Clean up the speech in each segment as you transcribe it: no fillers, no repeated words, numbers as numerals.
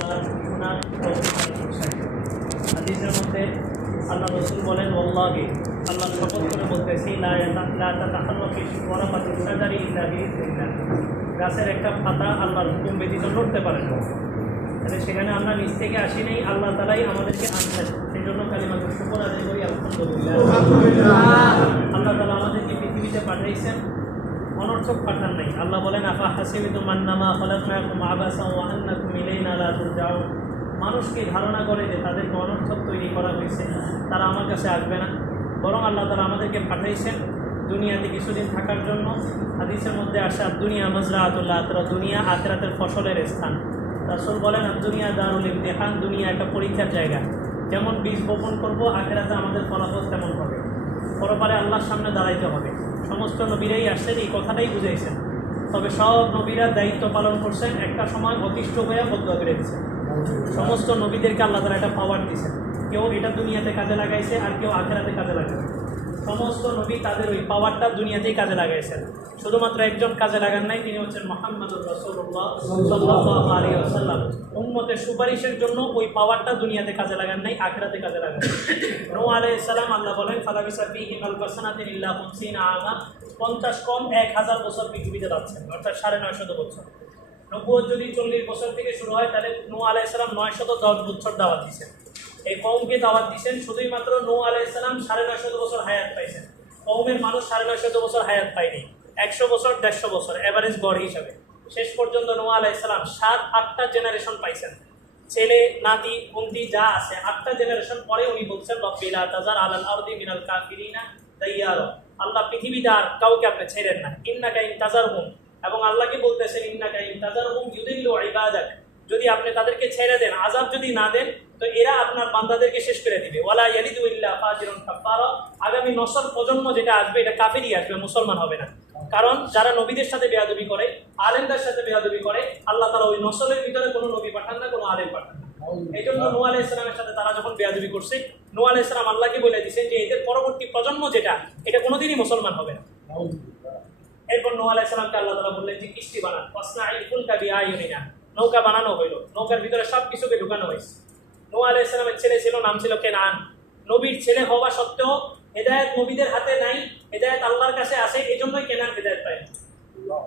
বলার শোনার হাদিসের মধ্যে আল্লাহ রসুল বলেন ওয়াল্লাহি, আল্লাহ শপথ করে বলতেছি, গাছের একটা পাতা আল্লাহর হুকুম ব্যতীত নড়তে পারে না। তাহলে সেখানে আমরা নিজ থেকে আসি নাই, আল্লাহ তালাই আমাদেরকে আনছেন। সেই জন্য কালিমাতুল শুকর আদায় করি আলহামদুলিল্লাহ। আল্লাহ তাআলা আমাদেরকে পৃথিবীতে পাঠাইছেন, অনর্থক পাঠান নাই। আল্লাহ বলেন আফা হাসিবিতুম আন্নামা খালাকনাকুম আবাসা ওয়া আন্নাকুম ইলাইনা লা তুরজাউন। মানুষকে ধারণা করে যে তাদেরকে অনর্থক তৈরি করা হয়েছে, তারা আমার কাছে আসবে না। বরং আল্লাহ তাআলা আমাদেরকে পাঠাইছেন দুনিয়াতে কিছুদিন থাকার জন্য। হাদিসের মধ্যে আসা দুনিয়া মাজরাতুল আখিরাত, দুনিয়া আখিরাতের ফসলের স্থান। রাসূল বলেন দুনিয়া দারুল ইমতিহান, দুনিয়া একটা পরীক্ষার জায়গা। যেমন বীজ বপন করবো, আখিরাতে আমাদের ফলাফল তেমন হবে। পরকালে আল্লাহর সামনে দাঁড়াইতে হবে। সমস্ত নবীরাই আসছেন এই কথাটাই বুঝাইছেন। তবে সব নবীরা দায়িত্ব পালন করছেন, একটা সময় অতিষ্ঠ হয়ে বদয়া করে দিচ্ছেন। সমস্ত নবীদেরকে আল্লাহ তাআলা একটা পাওয়ার দিয়েছেন। কেউ এটা দুনিয়াতে কাজে লাগাইছে, আর কেউ আখিরাতে কাজে লাগাবে। সমস্ত নবী তাদের ওই পাওয়ারটা দুনিয়াতেই কাজে লাগাইছেন। শুধুমাত্র একজন কাজে লাগান নাই, তিনি হচ্ছেন মুহাম্মদুর রাসূলুল্লাহ সাল্লাল্লাহু আলাইহি ওয়াসাল্লাম। উম্মতের সুপারিশের জন্য ওই পাওয়ারটা দুনিয়াতে কাজে লাগান নাই, আখিরাতে কাজে লাগান। নূহ আলাইহিস সালাম, আল্লাহ বলেন ফালাবিসা ফীহিম আলফাসানাতিন ইল্লা 50 কম 1000 বছর পৃথিবীতে যাচ্ছেন, অর্থাৎ 950 বছর। নবুয়ত যদি 40 বছর থেকে শুরু হয়, তাহলে নূহ আলাইহিস সালাম 910 বছর দাওয়াত দিয়েছেন। এই কওমকে দাওয়াত দিয়েছেন। শুধুই মাত্র নূহ আলাইহিস সালাম 950 বছর হায়াত পাইছেন। কওমের মানুষ 950 বছর হায়াত পায়নি, 100 বছর 150 বছর এভারেজ গড় হিসাবে। শেষ পর্যন্ত নূহ আলাইহিস সালাম 7-8টা জেনারেশন পাইছেন। ছেলে নাতি কুন্তি যা আছে 8টা জেনারেশন পরে উনি বলছেন রব্বি লা তাযার আলাল আরদি মিনাল কাফিরিনা দাইয়ারা। আল্লাহ পৃথিবীতে আর কাউকে আপনি ছেড়েন না, ইন্নাকা ইন তাযারহুম। এবং আল্লাহকে বলতেছেন ইন্নাকা ইন তাযারহুম ইউদিল্লু ইবাদাক, যদি আপনি তাদেরকে ছেড়ে দেন, আযাব যদি না দেন, তো এরা আপনার বান্দাদেরকে শেষ করে দিবে। ওয়ালা ইয়ালিদু ইল্লা ফাজিরুন কাফারা। আগামী নসল প্রজন্ম যেটা আসবে, এটা কাফেরই আসবে, মুসলমান হবে না। কারণ যারা নবীদের সাথে বেয়াদবি করে, আলেমদের সাথে বেয়াদবি করে, আল্লাহ তাআলা ওই নসলের ভিতরে কোনো নবী পাঠান না, কোনো আলেম পাঠান না। এই জন্য নূহ আলাইহিস সালামের সাথে তারা যখন বেয়াদবি করছে, নূহ আলাইহিস সালাম আল্লাহকে বলে দিয়েছেন যে এদের পরবর্তী প্রজন্ম যেটা, এটা কোনোদিনই মুসলমান হবে না। এরপর নূহ আলাইহিস সালামকে আল্লাহ তাআলা বললেন যে কিস্তি বানান, ওয়াসনাইল ফুলকা বিআইউনিনা। নৌকা বানানো হইল, নৌকার ভিতরে সব কিছুকে ঢুকানো হয়েছে। নূহ আলাইহিস সালামের ছেলে ছিল, নাম ছিল কেনান। নবীর ছেলে হওয়া সত্ত্বেও হেদায়েত নবীদের হাতে নাই, হেদায়েত আল্লাহর কাছে আছে, এই জন্যই কেনান হেদায়েত পায়।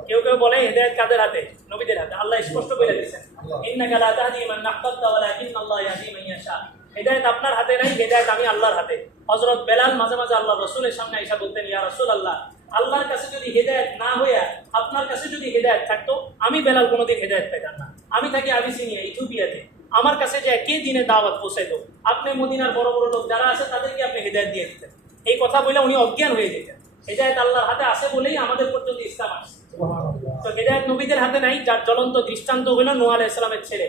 কেউ কেউ বলে হেদায়েত কাদের হাতে? নবীদের হাতে। আল্লাহ স্পষ্ট বলে দিয়েছেন ইন্নাকা লা তাহদি মান আহবাবতা ওয়ালাকিন্নাল্লাহু ইয়াহদি মান ইয়াশা। হেদায়েত আপনার হাতে নাই, হেদায়েত আমি আল্লাহর হাতে। হযরত বেলাল মাঝে মাঝে আল্লাহ রাসূলের সামনে এসে বলতেন, ইয়া রাসূলুল্লাহ, আল্লাহর কাছে যদি হেদায়েত না হইয়া আপনার কাছে যদি হেদায়েত থাকতো, আমি বেলাল কোনোদিন হেদায়েত পেতাম না। আমি থাকি আবিসিনিয়া, ইথিওপিয়াতে। আমার কাছে যে কে দিনে দাওয়াত পৌঁছাইতো, আপনি মদিনার বড় বড় লোক যারা আছে তাদেরকে আপনি হেদায়েত দিয়ে দিতেন। এই কথা বলে উনি অজ্ঞান হয়ে যেতেন। হেদায়েত আল্লাহর হাতে আছে বলেই আমাদের পর্যন্ত ইসলাম আসছে। তো হেদায়েত নবীদের হাতে নাই, যার জ্বলন্ত দৃষ্টান্ত হইল নূহ আলাইহিস সালামের ছেলে।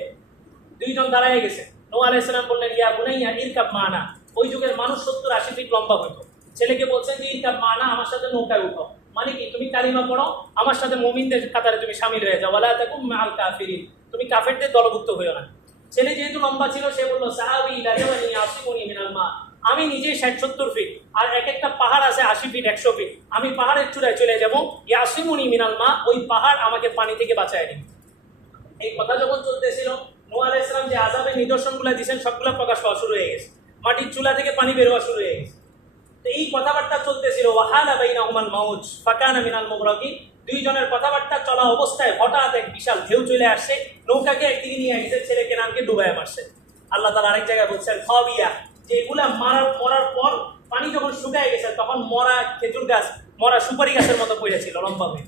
দুইজন দাঁড়ায় গেছে। নূহ আলাইহিস সালাম বললেন ইয়া বুনাইয়া ইরকাব মানা। ওই যুগের মানুষ 70-80 ফিট লম্বা হতো। ছেলেকে বলছেন যে ইরকাব মানা, আমার সাথে নৌকায় উঠো। মানে কি, তুমি কালিমা পড়ো, আমার সাথে মুমিনদের কাতারে তুমি শামিল হয়ে যাও। ওয়ালা তাকুম মাআল কাফিরিন, তুমি কাফেরদের দলভুক্ত হইও না। ছেলে যেহেতু লম্বা ছিল, সে বলল সাহাবী লা ইয়াওয়ানি আসিমুনি মিনাল মা। আমি নিজেই 60-70 ফিট, আর এক একটা পাহাড় আছে 80 ফিট 100 ফিট। আমি পাহাড়ের চূড়ায় চলে যাব, ইয়াসিমুনি মিনাল মা, ওই পাহাড় আমাকে পানি থেকে বাঁচায় নিবে। এই কথা যখন চলতেছিল, নূহ আলাইহিস সালাম যে আযাবের নিদর্শনগুলো দিয়েছেন সবগুলো প্রকাশ পাওয়া শুরু হয়ে গেছে। মাটির চুলা থেকে পানি বের হওয়া শুরু হয়ে গেছে। তো এই কথাবার্তা চলতেছিল, ওয়াহালা বাইনাহুমাল মাউজ ফাকানা মিনাল মুগরাকিন। দুইজনের কথাবার্তা চলা অবস্থায় হঠাৎ এক বিশাল ঢেউ চলে আসছে, নৌকাকে একদিকে নিয়ে গেছে, ছেলে কেনানকে ডুবায় মারছে। আল্লাহ তাআলা আরেক জায়গায় বলছেন খাবিয়া, যে এগুলা মরার পর পানি যখন শুকায় গেছে, তখন মরা খেজুর গাছ, মরা সুপারি গাছের মতো পড়েছিল লম্বা হয়ে।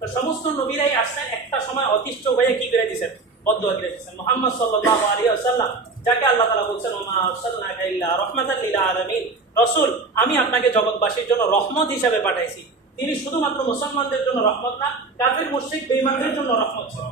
তো সমস্ত নবীরাই আসছেন, একটা সময় অতিষ্ঠ হয়ে কি করে দিয়েছেন? বদদুয়া করে দিয়েছেন। মুহাম্মদ সাল্লাল্লাহু আলাইহি ওয়াসাল্লাম, যাকে আল্লাহ তাআলা বলছেন ওমা আরসালনাকা ইল্লা রাহমাতাল লিল আলামিন, রাসূল, আমি আপনাকে জগৎবাসীর জন্য রহমত হিসেবে পাঠাইছি। তিনি শুধুমাত্র মুসলমানদের জন্য রহমত না, কাফির মুশরিক বেঈমানদের জন্য রহমত ছিল।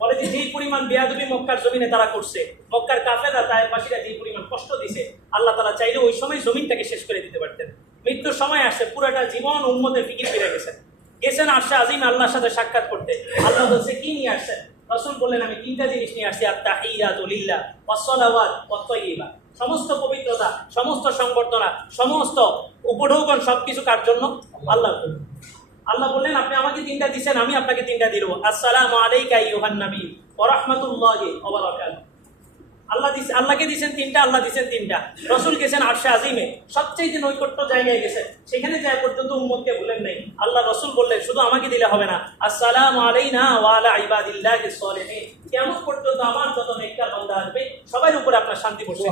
বলে যে যেই পরিমাণ বেয়াদবি মক্কার জমিনে তারা করছে, মক্কার কাফেররা তায়েফবাসীরা যেই পরিমাণ কষ্ট দিছে, আল্লাহ তাআলা চাইলে ওই সময় জমিনটাকে শেষ করে দিতে পারতেন। মৃত্যুর সময় আসে, পুরোটা জীবন উম্মতের ফিকির ফিরে গেছেন আরশে আজিম আল্লাহর সাথে সাক্ষাৎ করতে। আল্লাহ বলছে কি নিয়ে আসছেন? রাসূল বললেন আমি 3টা জিনিস নিয়ে আসছি, আত-তাহিয়াতু লিল্লাহ ওয়াস-সালাওয়াত ওয়াত-তাইয়্যিবা। সমস্ত পবিত্রতা, সমস্ত সংবর্ধনা, সমস্ত উপঢৌকন সবকিছু কার জন্য? আল্লাহর জন্য। আল্লাহ বললেন আপনি আমাকে 3টা দিয়েছেন, আমি আপনাকে 3টা দিব। আসসালামু আলাইকা আইয়ুহান নবী ওয়া রাহমাতুল্লাহি ওয়া বারাকাতুহু। আল্লাহকে দিয়েছেন তিনটা, আল্লাহ দিয়েছেন তিনটা। রসুল গেছেন আরশে আজিমে, সবচেয়ে নৈকট্য জায়গায় গেছেন, সেখানে যায় পর্যন্ত উম্মতকে ভুলেন নাই। আল্লাহ রসুল বললেন শুধু আমাকে দিলে হবে না, আসসালামু আলাইনা ওয়া আলা ইবাদিল্লাহিস সালিহিন, কিয়ামত পর্যন্ত আমার যত নেককার বান্দা আসবে সবার উপরে আপনার শান্তি বর্ষে।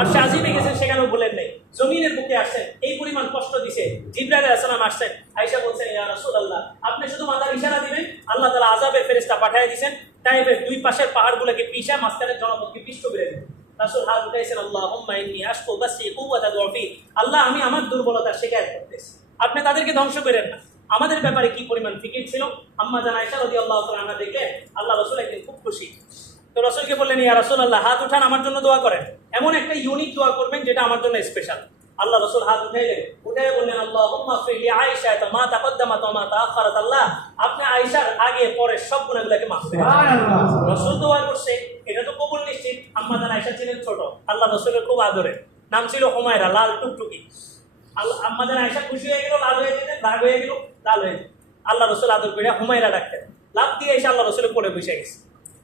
আরশে আজিমে গেছেন, সেখানেও ভুলেন নাই। জমিনের বুকে আসছেন, এই পরিমাণ কষ্ট দিছে, জিবরাইল আলাইহিস সালাম আসছেন, আয়েশা বলছেন ইয়া রাসূলুল্লাহ, আপনি শুধু মাথার ইশারা দিবেন, আল্লাহ তাআলা আযাবের ফেরেশতা পাঠিয়ে দিয়েছেন, তাইফের দুই পাশের পাহাড়গুলোকে পিষা মাঝখানের জনপদকে পিষ্ট করে দেন। রাসূল হাত উঠাইছেন, আল্লাহুম্মা ইন্নী আশকু বাসি কুওয়াতা দুআফি, আল্লাহ আমি আমার দুর্বলতা শিকায়ত করতেছি, আপনি তাদেরকে ধ্বংস করেন না। আমাদের ব্যাপারে কি পরিমাণ ফিকির ছিল। আম্মা জান আয়েশা রাদিয়াল্লাহু তাআলা আনহা দেখলেন আল্লাহ রাসূল একদিন খুব খুশি, তো রাসূলকে বললেন ইয়া রাসূলুল্লাহ, হাত উঠান, আমার জন্য দোয়া করেন, এমন একটা ইউনিক দোয়া করবেন যেটা আমার জন্য স্পেশাল। আল্লাহ রাসূল হাত উঠাইলেন, উঠাই বললেন আল্লাহুম্মা ফিলি আয়েশা মা তাকদ্দামাত ওয়া মা তাআখারাত, আল্লাহ আপনি আয়েশার আগে পরে সব গুনাহগুলোকে মাফ করে দেন। সুবহানাল্লাহ। রাসূল দোয়া করছে, এটা তো কবুল নিশ্চিত। আম্মা জান আয়েশা ছিলেন ছোট, আল্লাহ রাসূলের খুব আদরের, নাম ছিল হুমায়রা, লাল টুকটুকি। আম্মা জান আয়েশা খুশি হয়ে গেল, লাল হয়ে যেতেন, রাগ হয়ে গেল, লাল হয়ে যেতেন। আল্লাহ রাসূল আদর করে হুমায়রা ডাকতেন, লাভ দিয়ে এসে আল্লাহ রাসূলের কোলে বসে গেছে।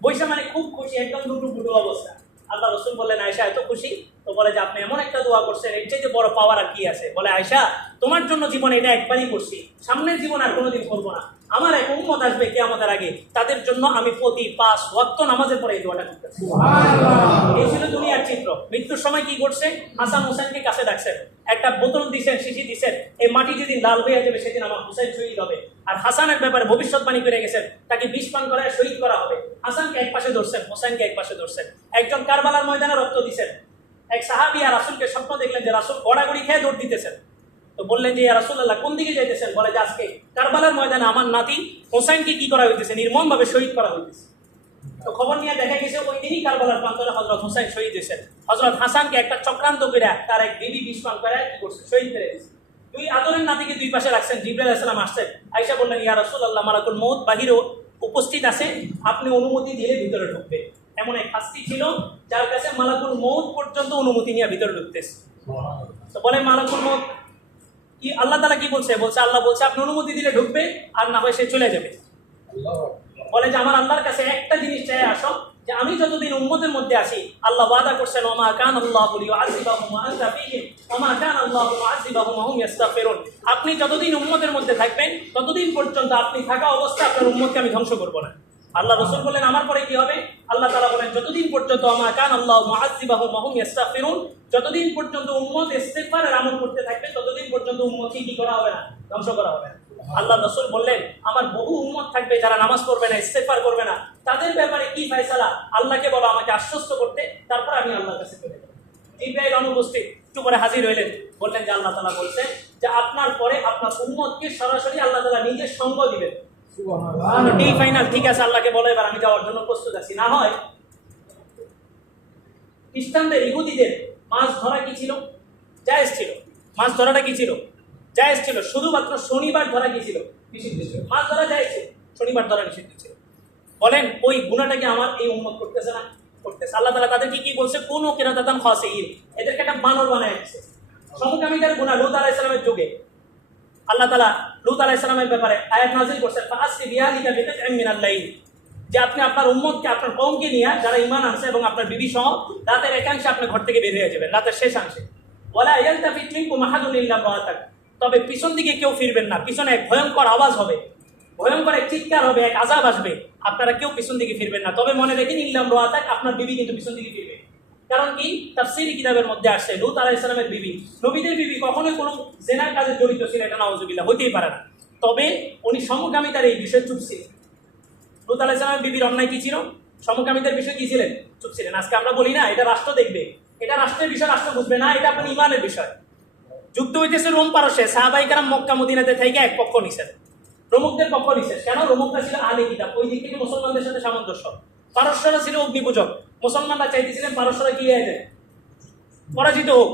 বৈশা মানে খুব খুশি, একদম দুটো বুড়ো অবস্থা। আল্লাহ রসুল বললেন আয়েশা এত খুশি, তো বলে যে আপনি এমন একটা দোয়া করছেন, এর চাইতে বড় পাওয়ার আর কি আছে। বলে আয়েশা তোমার জন্য জীবনে এটা একবারই করছি, সামনের জীবন আর কোনোদিন করবো না। আমার এক উম্মত আসবে কিয়ামতের আগে, তাদের জন্য আমি প্রতি 5 ওয়াক্ত নামাজের পরে এই দোয়াটা করতেছি। সুবহানাল্লাহ। এই ছিল দুনিয়ার চিত্র। মৃত্যুর সময় কি করছে, হাসান হোসেনকে কাছে ডাকছেন, একটা বোতল দিছেন, শিশি দিছেন, এই মাটি যেদিন লাল হয়ে যাবে সেদিন আমার হুসেন শহীদ হবে। আর হাসানের ব্যাপারে ভবিষ্যৎবাণী করে গেছেন, তাকে বিষ পান করায় শহীদ করা হবে। হাসানকে এক পাশে ধরছেন, হোসেনকে এক পাশে ধরছেন। একজন কারবালার ময়দানে রক্ত দিছেন, এক সাহাবী আর রাসূলকে স্বপ্ন দেখলেন যে রাসূল গড়াগড়ি খেয়ে দৌড় দিতেছেন। তো বললেন যে ইয়া রাসূলুল্লাহ কোন দিকে যাইতেছেন। বলে যে আজকে কারবালার ময়দানে আমার নাতি হোসেনকে কি করা হইতেছে, নির্মম ভাবে শহীদ করা হইতেছে। তো খবর নিয়ে দেখা গেছে ওই দিনই কারবালার প্রান্তরে হযরত হোসেন শহীদ হয়েছেন। হযরত হাসানকে একটা চক্রান্ত করে তার এক বিবি বিষ পান করে কি করছে, শহীদ করে দিয়েছে। দুই আদরের নাতিকে দুই পাশে রাখছেন। জিবরাইল আলাইহিস সালাম আসছেন, আয়েশা বললেন ইয়া রাসূলুল্লাহ মালাকুল মউত বাহিরেও উপস্থিত আছে, আপনি অনুমতি দিলে ভিতরে ঢুকবে। এমন এক হাস্তি ছিল যার কাছে মালাকুল মউত পর্যন্ত অনুমতি নিয়ে ভিতরে ঢুকতেছে। তো বলে মালাকুল মউত কি, আল্লাহ তাআলা কি বলছে, বলছে আল্লাহ বলছে আপনি অনুমতি দিলে ঢুকবে, আর না হয় সে চলে যাবে। বলে যে আমার আল্লাহর কাছে একটা জিনিস চাই আসো, যে আমি যতদিন উম্মতের মধ্যে আছি আল্লাহ ওয়াদা করছেন ওমা কান আল্লাহু লিউআযিবাহুম ওয়া আনতা ফীহিম ওমা কান আল্লাহু মুআযিবাহুম ওয়া হুম ইস্তাগফিরুন, আপনি যতদিন উম্মতের মধ্যে থাকবেন ততদিন পর্যন্ত আপনি থাকা অবস্থায় আপনার উম্মতকে আমি ধ্বংস করব না। আল্লাহ রাসূল বলেন আমার পরে কি হবে। আল্লাহ তাআলা বলেন যতদিন পর্যন্ত ওমা কান আল্লাহু মুআযিবাহুম ওয়া হুম ইস্তাগফিরুন, যতদিন পর্যন্ত উম্মত ইস্তিগফারের আমল করতে থাকবে ততদিন পর্যন্ত উম্মতকে কি করা হবে না, ধ্বংস করা হবে না। আল্লাহ রাসূল বললেন আমার বহু উম্মত থাকবে যারা নামাজ পড়বে না, ইস্তিগফার করবে না, তাদের ব্যাপারে কি ফয়সালা আল্লাহকে বলো, আমাকে আশ্বস্ত করতে, তারপর আমি আল্লাহর কাছে চলে যাব। জিবরাইল অনুপস্থিত, একটু পরে হাজির হইলেন, বললেন যে আল্লাহ তাআলা বলছেন যে আপনার পরে আপনার উম্মতকে সরাসরি আল্লাহ তাআলা নিজের সঙ্গ দিবেন। সুবহানাল্লাহ। এই ফাইনাল ঠিক আছে, আল্লাহকে বলো এবার আমি যাওয়ার জন্য প্রস্তুত আছি। না হয় খ্রিস্টানদের ইহুদিদের মাছ ধরা কি ছিল, জায়েজ ছিল। মাছ ধরাটা কি ছিল, জায়েজ ছিল। শুধুমাত্র শনিবার ধরা কি ছিল, নিষিদ্ধ ছিল। মাছ ধরা জায়েজ ছিল, শনিবার ধরা নিষিদ্ধ ছিল। বলেন ওই গুনাহটাকে আমার এই উম্মত করতেছে না, করতেছে। আল্লাহ তাআলা তাদেরকে কি বলছে, কোন কিরাতাতান খাসিইন, এদেরকে একটা বানর বানায় দিয়েছে। সমকামীদের গুনাহ লূত আলাইহিস সালামের যুগে আল্লাহ তাআলা লূত আলাইহিস সালামের ব্যাপারে আয়াত নাযিল করছেন, ফাআসরি বিআলিকা বিকিতআম মিনাল লাইল, যে আপনি আপনার উম্মতকে আপনার কওমকে নিয়ে যারা ঈমান আনছে এবং আপনার বিবি সহ রাতের একাংশে আপনি ঘর থেকে বের হয়ে যাবেন, রাতের শেষাংশে। ওয়ালা ইয়ালতাফিত মিনকুম আহাদুন ইল্লা ইমরাআতাক, তবে পিছন দিকে কেউ ফিরবেন না। পিছনে এক ভয়ঙ্কর আওয়াজ হবে, ভয়ঙ্কর এক চিৎকার হবে, এক আযাব আসবে, আপনারা কেউ পিছন দিকে ফিরবেন না। তবে মনে রেখেন ইল্লা ইমরাআতাক, আপনার বিবি কিন্তু পিছন দিকে ফিরবে। কারণ কি, তাফসীরি কিতাবের মধ্যে আসছে লূত আলাইহিস সালামের বিবি, নবীদের বিবি কখনোই কোনো জিনার কাজে জড়িত ছিল এটা নাউজুবিল্লাহ হতেই পারে না। তবে উনি সমকামিতার এই বিষয়ে চুপ ছিলেন। লূত আলাইহিস সালামের বিবির অন্যায় কি ছিল, সমকামিতার বিষয় কি ছিলেন, চুপ ছিলেন। আজকে আমরা বলি না এটা রাষ্ট্র দেখবে, এটা রাষ্ট্রের বিষয়, রাষ্ট্র বুঝবে না, এটা আপনার ঈমানের বিষয়। যুদ্ধ হইতেছে রোম পারস্যে, সাহাবায়ে কেরাম মক্কা মদিনাতে থেকে এক পক্ষ নিছেন, রোমকদের পক্ষ নিছেন। কেন, রোমকরা ছিল আহলে কিতাব, ওই দিক থেকে মুসলমানদের সাথে সামঞ্জস্য। পারস্যরা ছিল অগ্নিপূজক, মুসলমানরা চাইতেছিলেন পারস্যরা কি হয়ে যায়, পরাজিত হোক।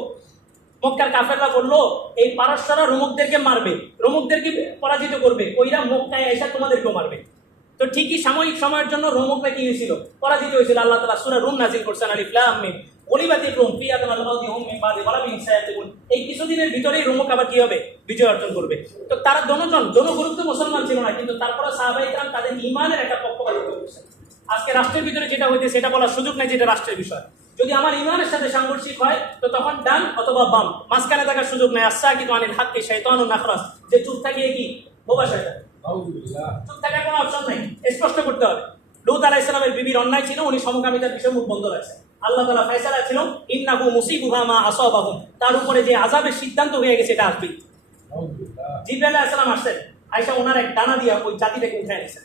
মক্কার কাফেররা বললো এই পারস্যরা রোমকদেরকে মারবে, রোমকদেরকে পরাজিত করবে, ওইরা মক্কায় এসে তোমাদেরকেও মারবে। তো ঠিকই সাময়িক সময়ের জন্য রোমকরা কি হয়েছিল, পরাজিত হয়েছিল। আল্লাহ তাআলা সূরা রুম নাযিল করছেন, আলিফ লাম মিম গলিবাতির রুম ফি আদনাল আরদি হুম মিন বাদি ওয়ালাবিন সায়াতুন, এই কিছুদিনের ভিতরেই রোমক আবার কি হবে, বিজয় অর্জন করবে। তো তারা জনগুরুত্ব মুসলমান ছিল না, কিন্তু তারপরে সাহাবায়ে কেরাম তাদের ঈমানের একটা পক্ষপাতিত্ব করেছেন। আজকে রাষ্ট্রের ভিতরে যেটা হইতে সেটা বলার সুযোগ নেই, যেটা রাষ্ট্রের বিষয়। যদি আমার ইমানের সাথে সাংঘর্ষিক হয় তো তখন ডান অথবা বাম, মাঝখানে থাকার সুযোগ নেই। আচ্ছা কিন্তু আনিল হাক্কি শাইতানুন নাখরাস, যে চুপ থাকিয়ে কি বোবা শয়তান, চুপ থাকার কোনো অপশন নাই, স্পষ্ট করতে হবে। লূত আলাইহিস সালামের বিবির অন্যায় ছিল, উনি সমকামিতার বিষয়ে মুখ বন্ধ রাখছেন। আল্লাহ তাআলা ফয়সালা ছিল ইন্নাহু মুসিবুহা মা আসাবাহুম, তার উপরে যে আযাবের সিদ্ধান্ত হয়ে গেছে এটা আসবে। জিবরাইল আলাইহিস সালাম আসছেন, আয়েশা ওনার এক ডানা দিয়া ওই জাতিটাকে উঠায় নিয়েছেন,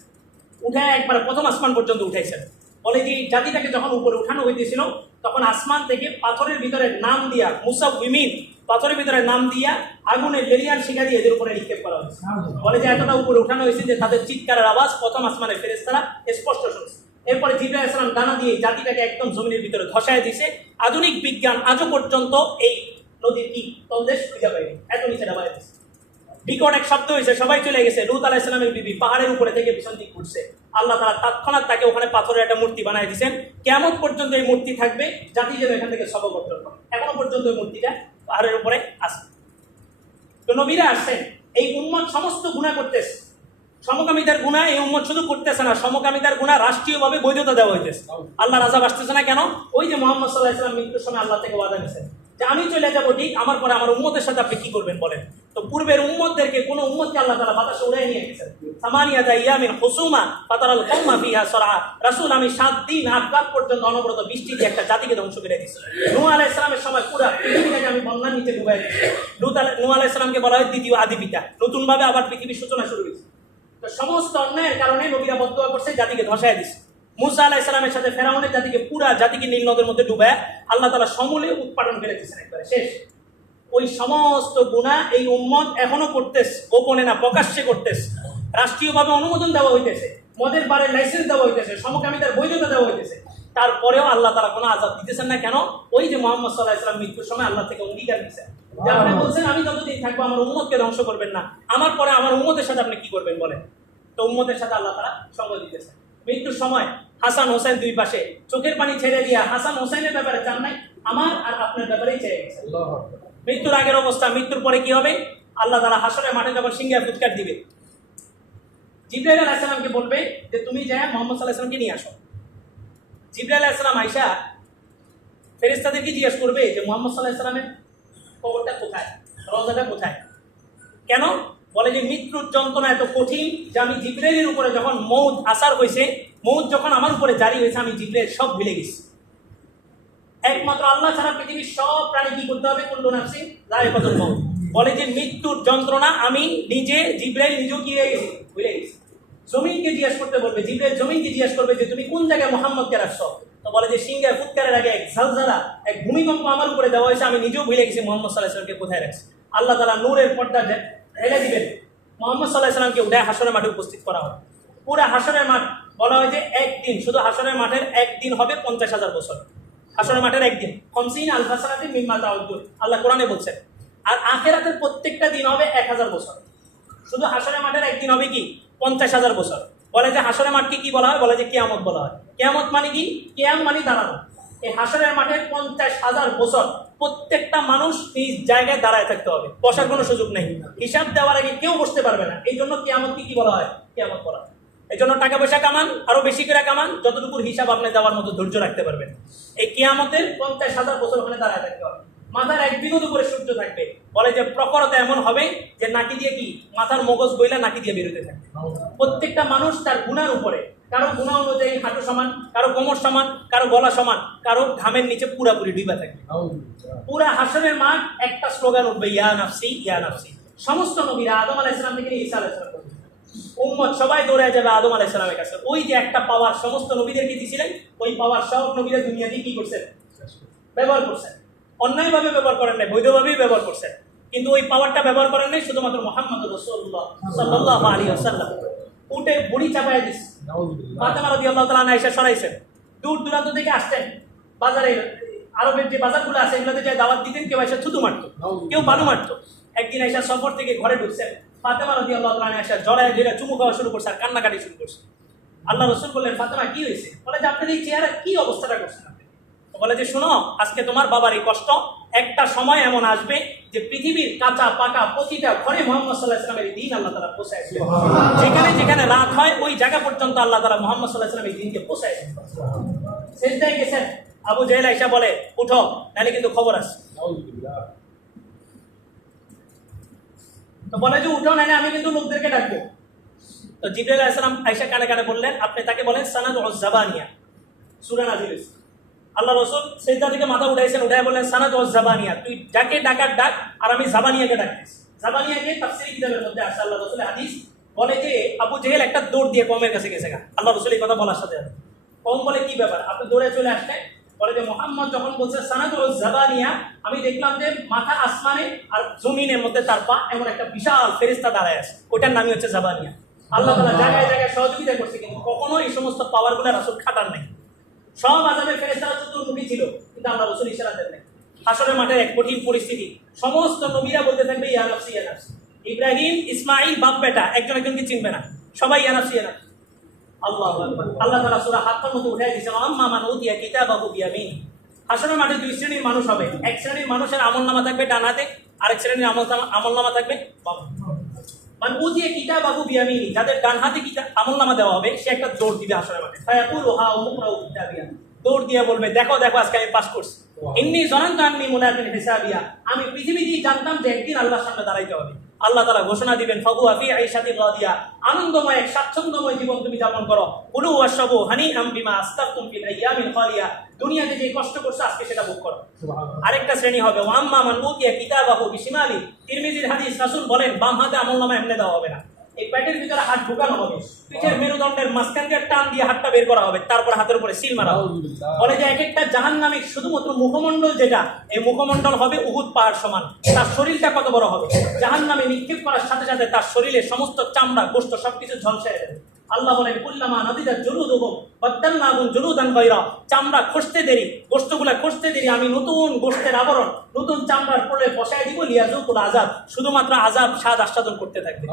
উঠায় একবার প্রথম আসমান পর্যন্ত উঠাইছেন। বলে যে জাতিটাকে যখন উপরে উঠানো হইতেছিল তখন আসমান থেকে পাথরের ভিতরে নাম দিয়া, মুসাউইমিন, পাথরের ভিতরে নাম দিয়া আগুনের লেলিয়ান শিখা দিয়ে এদের উপরে নিক্ষেপ করা হয়েছে। বলে যে এতটা উপরে উঠানো হয়েছে যে তাদের চিৎকারের আওয়াজ প্রথম আসমানের ফেরেশতারা স্পষ্ট শুনছে। এরপরে জিবরাইল আলাইহিস সালাম ডানা দিয়ে জাতিটাকে একদম জমিনের ভিতরে ধসায় দিয়েছে। আধুনিক বিজ্ঞান আজও পর্যন্ত এই নদীর কি তলদেশ খুঁজে পায়নি, এত নিচে নামায় দিয়েছে। বিকট এক শব্দ হয়েছে, সবাই চলে গেছে। লূত আলাইহিস সালামের বিবি পাহাড়ের উপরে থেকে পিছন দিক ঘুরছে। আল্লাহ তাআলা তৎক্ষণাৎ তাকে ওখানে পাথরের একটা মূর্তি বানায় দিয়েছেন। কিয়ামত পর্যন্ত এই মূর্তি থাকবে, জাতি যেন এখান থেকে সবক অর্জন করে। এখনো পর্যন্ত এই মূর্তিটা পাহাড়ের উপরে আছে। তো নবীরা আসছেন, এই উম্মত সমস্ত গুনাহ করতেছে। সমকামিতার গুনাহ এই উম্মত শুধু করতেছে না, সমকামিতার গুনাহ রাষ্ট্রীয়ভাবে বৈধতা দেওয়া হইতেছে। আল্লাহর আযাব আসতেছে না কেন? ওই যে মুহাম্মদ সাল্লাল্লাহু আলাইহি ওয়াসাল্লাম মৃত্যুর সময় আল্লাহ থেকে ওয়াদা নিয়েছেন যে আমি চলে যাবো ঠিক, আমার পরে আমার উম্মতের সাথে আপনি কি করবেন বলেন। তো পূর্বের উম্মতদেরকে, কোন উম্মতকে আল্লাহ তাআলা বাতাসে উড়াই নিয়ে গেছেন। সামানিয়াতা ইয়ামিন হুসুমা ফাতারাল কওমা ফিহা সারআ, রাসূল আমি 7 দিন 8 রাত পর্যন্ত অনবরত বৃষ্টি দিয়ে একটা জাতিকে ধ্বংস করে দিয়েছি। নূহ আলাইহিস সালামের সময় পুরো পৃথিবীটাকে আমি বন্যার নিচে ডুবাই দিয়েছি। নূহ আলাইহিস সালামকে বলা হয় দ্বিতীয় আদি পিতা, নতুন ভাবে আবার পৃথিবীর সূচনা শুরু হয়েছে। তো সমস্ত অন্যায়ের কারণে নবীরা বদদুয়া করছে, জাতিকে ধসায় দিছে। মূসা আলাইহিস সালামের সাথে ফেরাউনের জাতিকে, পুরা জাতিকে নীল নদের মধ্যে ডুবায় আল্লাহ তাআলা সমূলে উৎপাদন করে দিয়েছেন একবারে শেষ। ওই সমস্ত গুনাহ এই উম্মত এখনো করতেছে, গোপনে না প্রকাশ্যে করতেছে। রাষ্ট্রীয়ভাবে অনুমোদন দেওয়া হইতেছে, মদের বারের লাইসেন্স দেওয়া হইতেছে, সমকামিতার বৈধতা দেওয়া হইতেছে। তারপরেও আল্লাহ তাআলা কোনো আযাব দিতেছেন না কেন? ওই যে মুহাম্মদ সাল্লাল্লাহু আলাইহি ওয়াসাল্লাম মৃত্যুর সময় আল্লাহ থেকে অঙ্গীকার দিয়েছেন যে আপনি বলছেন আমি যতদিন থাকবো আমার উম্মতকে ধ্বংস করবেন না, আমার পরে আমার উম্মতের সাথে আপনি কি করবেন বলেন। তো উম্মতের সাথে আল্লাহ তাআলা সঙ্গ দিতেছেন। মৃত্যুর সময় হাসান হোসেন দুই পাশে চোখের পানি ছেড়ে দিয়া হাসান হোসেনের ব্যাপারে চান নাই, আমার আর আপনার ব্যাপারেই ছেড়ে গেছে। মৃত্যুর আগের অবস্থা, মৃত্যুর পরে কি হবে? আল্লাহ তাআলা হাসরের মাঠে যখন সিংহায় ফুৎকার দিবে, জিবরাইল আলাইহিস সালামকে বলবে যে তুমি যায় মুহাম্মদ সাল্লাল্লাহু আলাইহি ওয়াসাল্লামকে নিয়ে আসো। জিবরাইল আলাইহিস সালাম আয়েশা ফেরেশতাদেরকে জিজ্ঞেস করবে যে মুহাম্মদ সাল্লাল্লাহু আলাইহি ওয়াসাল্লামের কবরটা কোথায়, রওজাটা কোথায়। কেন? বলে যে মৃত্যুর যন্ত্রণা এত কঠিন যে আমি জিবরাইলের উপরে যখন মউত আসার হয়েছে, মউত যখন আমার উপরে জারি হয়েছে, আমি জিবরাইল সব ভুলে গেছি। একমাত্র আল্লাহ ছাড়া পৃথিবীর সব প্রাণী কি করতে হবে? কুল্লু নাফসিন যায়িকাতুল মউত। বলে যে মৃত্যুর যন্ত্রণা আমি নিজে, জিবরাইল নিজেও কি হয়ে গেছি, ভুলে গেছি। জমিনকে জিজ্ঞেস করতে বলবে, জিবরাইল জমিনকে জিজ্ঞেস করবে যে তুমি কোন জায়গায় মুহাম্মদকে রাখছো। তো বলে যে সিংহায় ফুৎকারের আগে এক ঝলঝলা, এক ভূমিকম্প আমার উপরে দেওয়া হয়েছে, আমি নিজেও ভুলে গেছি মুহাম্মদ সাল্লাল্লাহু আলাইহি ওয়াসাল্লামকে কোথায় রাখছি। আল্লাহ তাআলা নূরের পর্দা ঢেলে দিবেন, মুহাম্মদ সাল্লাল্লাহু আলাইহি ওয়াসাল্লামকে উঠায় হাসরের মাঠে উপস্থিত করা হবে। পুরা হাসরের মাঠ বলা হয় যে একদিন, শুধু হাসরের মাঠের একদিন হবে 50,000 বছর। হাসরের মাঠের একদিন 50 আলফা সানাতিন মিম্মা তাউদ্দুন, আল্লাহ কোরআনে বলছেন। আর আখিরাতের প্রত্যেকটা দিন হবে 1000 বছর। শুধু হাসরের মাঠের একদিন হবে কি 50,000 বছর। বলে যে হাসরের মাঠকে কি বলা হয়? বলে যে কিয়ামত বলা হয়। কিয়ামত মানে কি? কিয়াম মানে দাঁড়ানো। এই হাসরের মাঠে 50,000 বছর প্রত্যেকটা মানুষ নিজ জায়গায় দাঁড়ায় থাকতে হবে, বসার কোনো সুযোগ নেই। হিসাব দেওয়ার আগে কেউ বসতে পারবে না। এই জন্য কিয়ামতকে কি বলা হয়? কিয়ামত বলা হয়। এই জন্য টাকা পয়সা কামান, আরো বেশি করে কামান, যতটুকু হিসাব আপনি দেওয়ার মতো ধৈর্য রাখতে পারবেন। এই কিয়ামতের 50,000 বছর ওখানে দাঁড়ায় থাকতে হবে। মাথার এক বিগত করে সূর্য থাকবে। বলে যে প্রখরতা এমন হবে যে নাকি দিয়ে কি মাথার মগজ বইলা নাকি দিয়ে বেরোতে থাকবে। প্রত্যেকটা মানুষ তার গুনার উপরে, কারো গুনাহ অনুযায়ী হাঁটু সমান, কারো কোমর সমান, কারো গলা সমান, কারো ঘামের নিচে পুরাপুরি ডুবা থাকবে। পুরা হাসরের মাঠ একটা স্লোগান উঠবে, ইয়া নাফসি ইয়া নাফসি। সমস্ত নবীরা আদম আলাইহিস সালাম থেকে ঈসা আলাইহিস সালাম পর্যন্ত উম্মত সবাই দৌড়ায় যাবে আদম আলাইহিস সালামের কাছে। ওই যে একটা পাওয়ার সমস্ত নবীদেরকে দিয়েছিলেন, ওই পাওয়ার সব নবীরা দুনিয়াতে কি করছেন? ব্যবহার করছেন। অন্যায়ভাবে ব্যবহার করেন নাই, বৈধভাবেই ব্যবহার করছেন। কিন্তু ওই পাওয়ারটা ব্যবহার করেন নাই শুধুমাত্র মুহাম্মদ রাসূলুল্লাহ সাল্লাল্লাহু আলাইহি ওয়াসাল্লাম। উঠে বুড়ি চাপায় দিছে, ফাতেমা রাদিয়াল্লাহু তাআলা আয়েশা সরাইছেন। দূর দূরান্ত থেকে আসতেন, বাজারে আরবের যে বাজারগুলো আছে এগুলোতে যায় দাওয়াত দিতেন। কেউ এসে থুতু মারতো, কেউ বালু মারতো। একদিন আয়েশা সফর থেকে ঘরে ঢুকছেন, ফাতেমা রাদিয়াল্লাহু তাআলা আয়েশা জড়ায় ধরে চুমু খাওয়া শুরু করছে আর কান্নাকাটি শুরু করছে। আল্লাহ রাসূল বললেন, ফাতেমা কি হয়েছে? বলে যে আপনার এই চেহারা কি অবস্থাটা করছেন আপনি? বলে যে শোনো, আজকে তোমার বাবার এই কষ্ট একটা সময় এমন আসবে যে পৃথিবীর কাঁচা পাকা প্রতিটা ঘরে মুহাম্মদ সাল্লাল্লাহু আলাইহি ওয়াসাল্লামের দিন আল্লাহ তাআলা পৌঁছায় দিবেন। যেখানে যেখানে রাত হয় ওই জায়গা পর্যন্ত আল্লাহ তাআলা মুহাম্মদ সাল্লাল্লাহু আলাইহি ওয়াসাল্লামের দিনকে পৌঁছায় দিবেন। সেজদায় গেছেন, আবু জেহেল আয়েশা বলে উঠো, নাহলে কিন্তু খবর আছে। তো বলে যে উঠো, নাহলে আমি কিন্তু লোকদেরকে ডাকবো। তো জিবরাইল আলাইহিস সালাম আয়েশা কানে কানে বললেন, আপনি তাকে বলেন সানাদুজ জাবানিয়া, সূরা নাযিল হয়েছে। আল্লাহ রাসূল সেজদা থেকে মাথা উঠাইছেন, উঠায় বললেন সানাদুজ জাবানিয়া, তুই যাকে ডাকার ডাক, আর আমি জাবানিয়াকে ডাকতেছি। জাবানিয়াকে তাফসীরি কিতাবের মধ্যে আসে, আল্লাহ রাসূলের হাদিস বলে যে আবু জেহেল একটা দৌড় দিয়ে কওমের কাছে গেছে। আল্লাহ রাসূল এই কথা বলার সাথে কওম বলে কি ব্যাপার, আপনি দৌড়ে চলে আসলেন? বলে যে মুহাম্মদ যখন বলছে সানাদুজ জাবানিয়া, আমি দেখলাম যে মাথা আসমানে আর জমিনের মধ্যে তার পা, এমন একটা বিশাল ফেরেশতা দাঁড়ায় আছে, ওটার নামই হচ্ছে জাবানিয়া। আল্লাহ তাআলা জায়গায় জায়গায় সহযোগিতা করছে, কিন্তু কখনো এই সমস্ত পাওয়ারগুলো রাসূল খাটার নাই। সব আযাবের ফেরেশতারা চতুর্মুখী ছিল, কিন্তু আল্লাহ রাসূল ইশারা দেন নাই। হাসরের মাঠের এক কঠিন পরিস্থিতি, সমস্ত নবীরা বলতে থাকবে ইয়া নাফসি ইয়া নাফসি। ইব্রাহিম ইসমাঈল বাপ বেটা একজন একজনকে চিনবে না, সবাই ইয়া নাফসি ইয়া নাফসি। আল্লাহু আকবার। আল্লাহ তাআলা সূরা হাক্কার মধ্যে উঠায় দিয়েছে আম্মা মান উতিয়া কিতাবাহু বিয়ামিনি। হাসরের মাঠে দুই শ্রেণীর মানুষ হবে, এক শ্রেণীর মানুষের আমলনামা থাকবে ডান হাতে, আরেক শ্রেণীর আমলনামা থাকবে বাম হাতে। মানে উতিয়া কিতাবাহু বিয়ামিনি, যাদের ডান হাতে আমলনামা দেওয়া হবে, সে একটা জোর দিবে হাসরের মাঠে, ফায়াকুলু হা উমরাউ কিতাবিয়া, দৌড় দিয়ে বলবে দেখো দেখো আজকে আমি পাস করছি। ইন্নী যানানতু আন্নী মুলাকিন হিসাবিয়া, আমি পৃথিবীতেই জানতাম যে একদিন আল্লাহর সামনে দাঁড়াইতে হবে। আল্লাহ তাআলা ঘোষণা দিবেন ফাহুয়া ফি আইশাতিন রাদিয়া, আনন্দময় এক স্বাচ্ছন্দ্যময় জীবন তুমি যাপন করো। কুলু ওয়াশরাবু হানিআম বিমা আসতাফতুম ফিল আইয়ামিল খালিয়া, দুনিয়াতে যে কষ্ট করছো আজকে সেটা ভোগ করো। আরেকটা শ্রেণী হবে ওয়া আম্মা মান উতিয়া কিতাবাহু বিশিমালি, তিরমিজির হাদিস, রাসূল বলেন বাম হাতে আমলনামা এমনি দেওয়া হবে না, এই পেটের ভিতরে হাত ঢুকানো হবে, পিঠের মেরুদণ্ডের মাঝখান দিয়ে টান দিয়ে হাতটা বের করা হবে, তারপর হাতের উপরে সিল মারা হবে। বলে যে এক একটা জাহান্নামী শুধুমাত্র মুখমণ্ডল, যেটা এই মুখমণ্ডল হবে উহুদ পাহাড় সমান, তার শরীরটা কত বড় হবে, জাহান্নামে নিক্ষেপ করার সাথে সাথে তার শরীরের সমস্ত চামড়া গোশত সবকিছু ঝলসে যাবে। আল্লাহ বলেন কুল্লামা নাদিদাত জুলুদুহুম বাদদালনাহুম জুলুদান গায়রা, চামড়া খসতে দেরি, গোশতগুলা খসতে দেরি, আমি নতুন গোশতের আবরণ নতুন চামড়ার পরে বসায় দিব, লিয়াজুকুল আযাব, শুধুমাত্র আযাব স্বাদ আস্বাদন করতে থাকবে।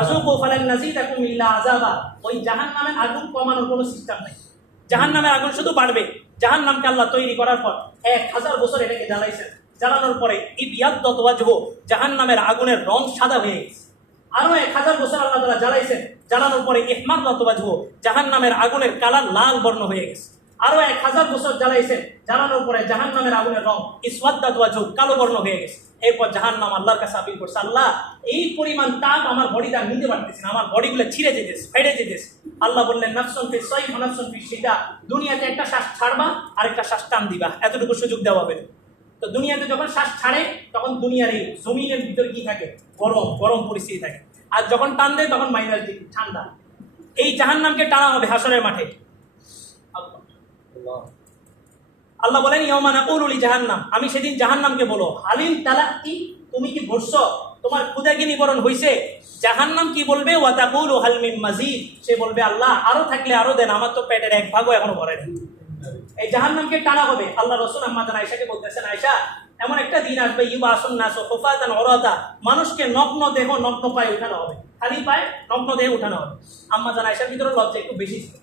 আযুকু ফালান নাযিদাকুম ইল্লা আযাবা, ওই জাহান্নামের আগুন কমানোর কোনো সিস্টেম নাই, জাহান্নামের আগুন শুধু বাড়বে। জাহান্নামকে আল্লাহ তৈরি করার পর 1000 বছর এটাকে জ্বালাইছেন, জ্বালানোর পরে ইবিয়াদ্দাত ওয়াজহু, জাহান্নামের আগুনের রং সাদা হয়ে গেছে। আরো 1000 বছর আল্লাহ তাআলা জ্বালাইছেন, জ্বালানোর পরে ইহমাদাত ওয়াজহু, জাহান্নামের আগুনের কালার লাল বর্ণ হয়ে গেছে। আরো 1000 বছর জ্বালাইছেন, জ্বালানোর পরে জাহান্নামের আগুনের রং ইসওয়াদাত ওয়াজহু, কালো বর্ণ হয়ে গেছে। এরপর জাহান্নাম আল্লাহর কাছে আপিল করছে, আল্লাহ এই পরিমাণ তাপ আমার বডিটা নিতে পারতেছে না, আমার বডিগুলো ছিঁড়ে যেতেছে, ফেটে যেতেছে। আল্লাহ বললেন নাফসুন ফিস সাইফ ওয়া নাফসুন ফিস শিতা, দুনিয়াতে একটা শ্বাস ছাড়বা আর একটা শ্বাস টান দিবা, এতটুকু সুযোগ দেওয়া হবে। তো দুনিয়াতে যখন শ্বাস ছাড়ে তখন দুনিয়ার এই জমিনের ভিতরে কি থাকে, গরম গরম পরিস্থিতি থাকে, আর যখন টান দেয় তখন মাইনাস ডিগ্রি ঠান্ডা। এই জাহান্নামকে টানা হবে হাসরের মাঠে। আল্লাহ বলেন ইয়াউমা নাকুলু লি জাহান্নাম, আমি সেদিন জাহান্নামকে বলবো হালিম তালাকি, তুমি কি ভরছো, তোমার ক্ষুধা কি নিবারণ হইছে? জাহান্নাম কি বলবে ওয়া তাকুলু হাল মিন মাজিদ, সে বলবে আল্লাহ আরো থাকলে আরো দেন, আমার তো পেটের এক ভাগও এখনো ভরেনি। এই জাহান্নামকে টানা হবে। আল্লাহ রাসূল আম্মা জান আয়েশাকে বলতেছেন, আয়েশা এমন একটা দিন আসবে ইউবাসুন নাসু খুফাতান উরাতা, মানুষকে নগ্ন দেহ নগ্ন পায়ে উঠানো হবে, খালি পায়ে নগ্ন দেহে উঠানো হবে। আম্মা জান আয়েশার ভিতরে লজ্জা একটু বেশি ছিল,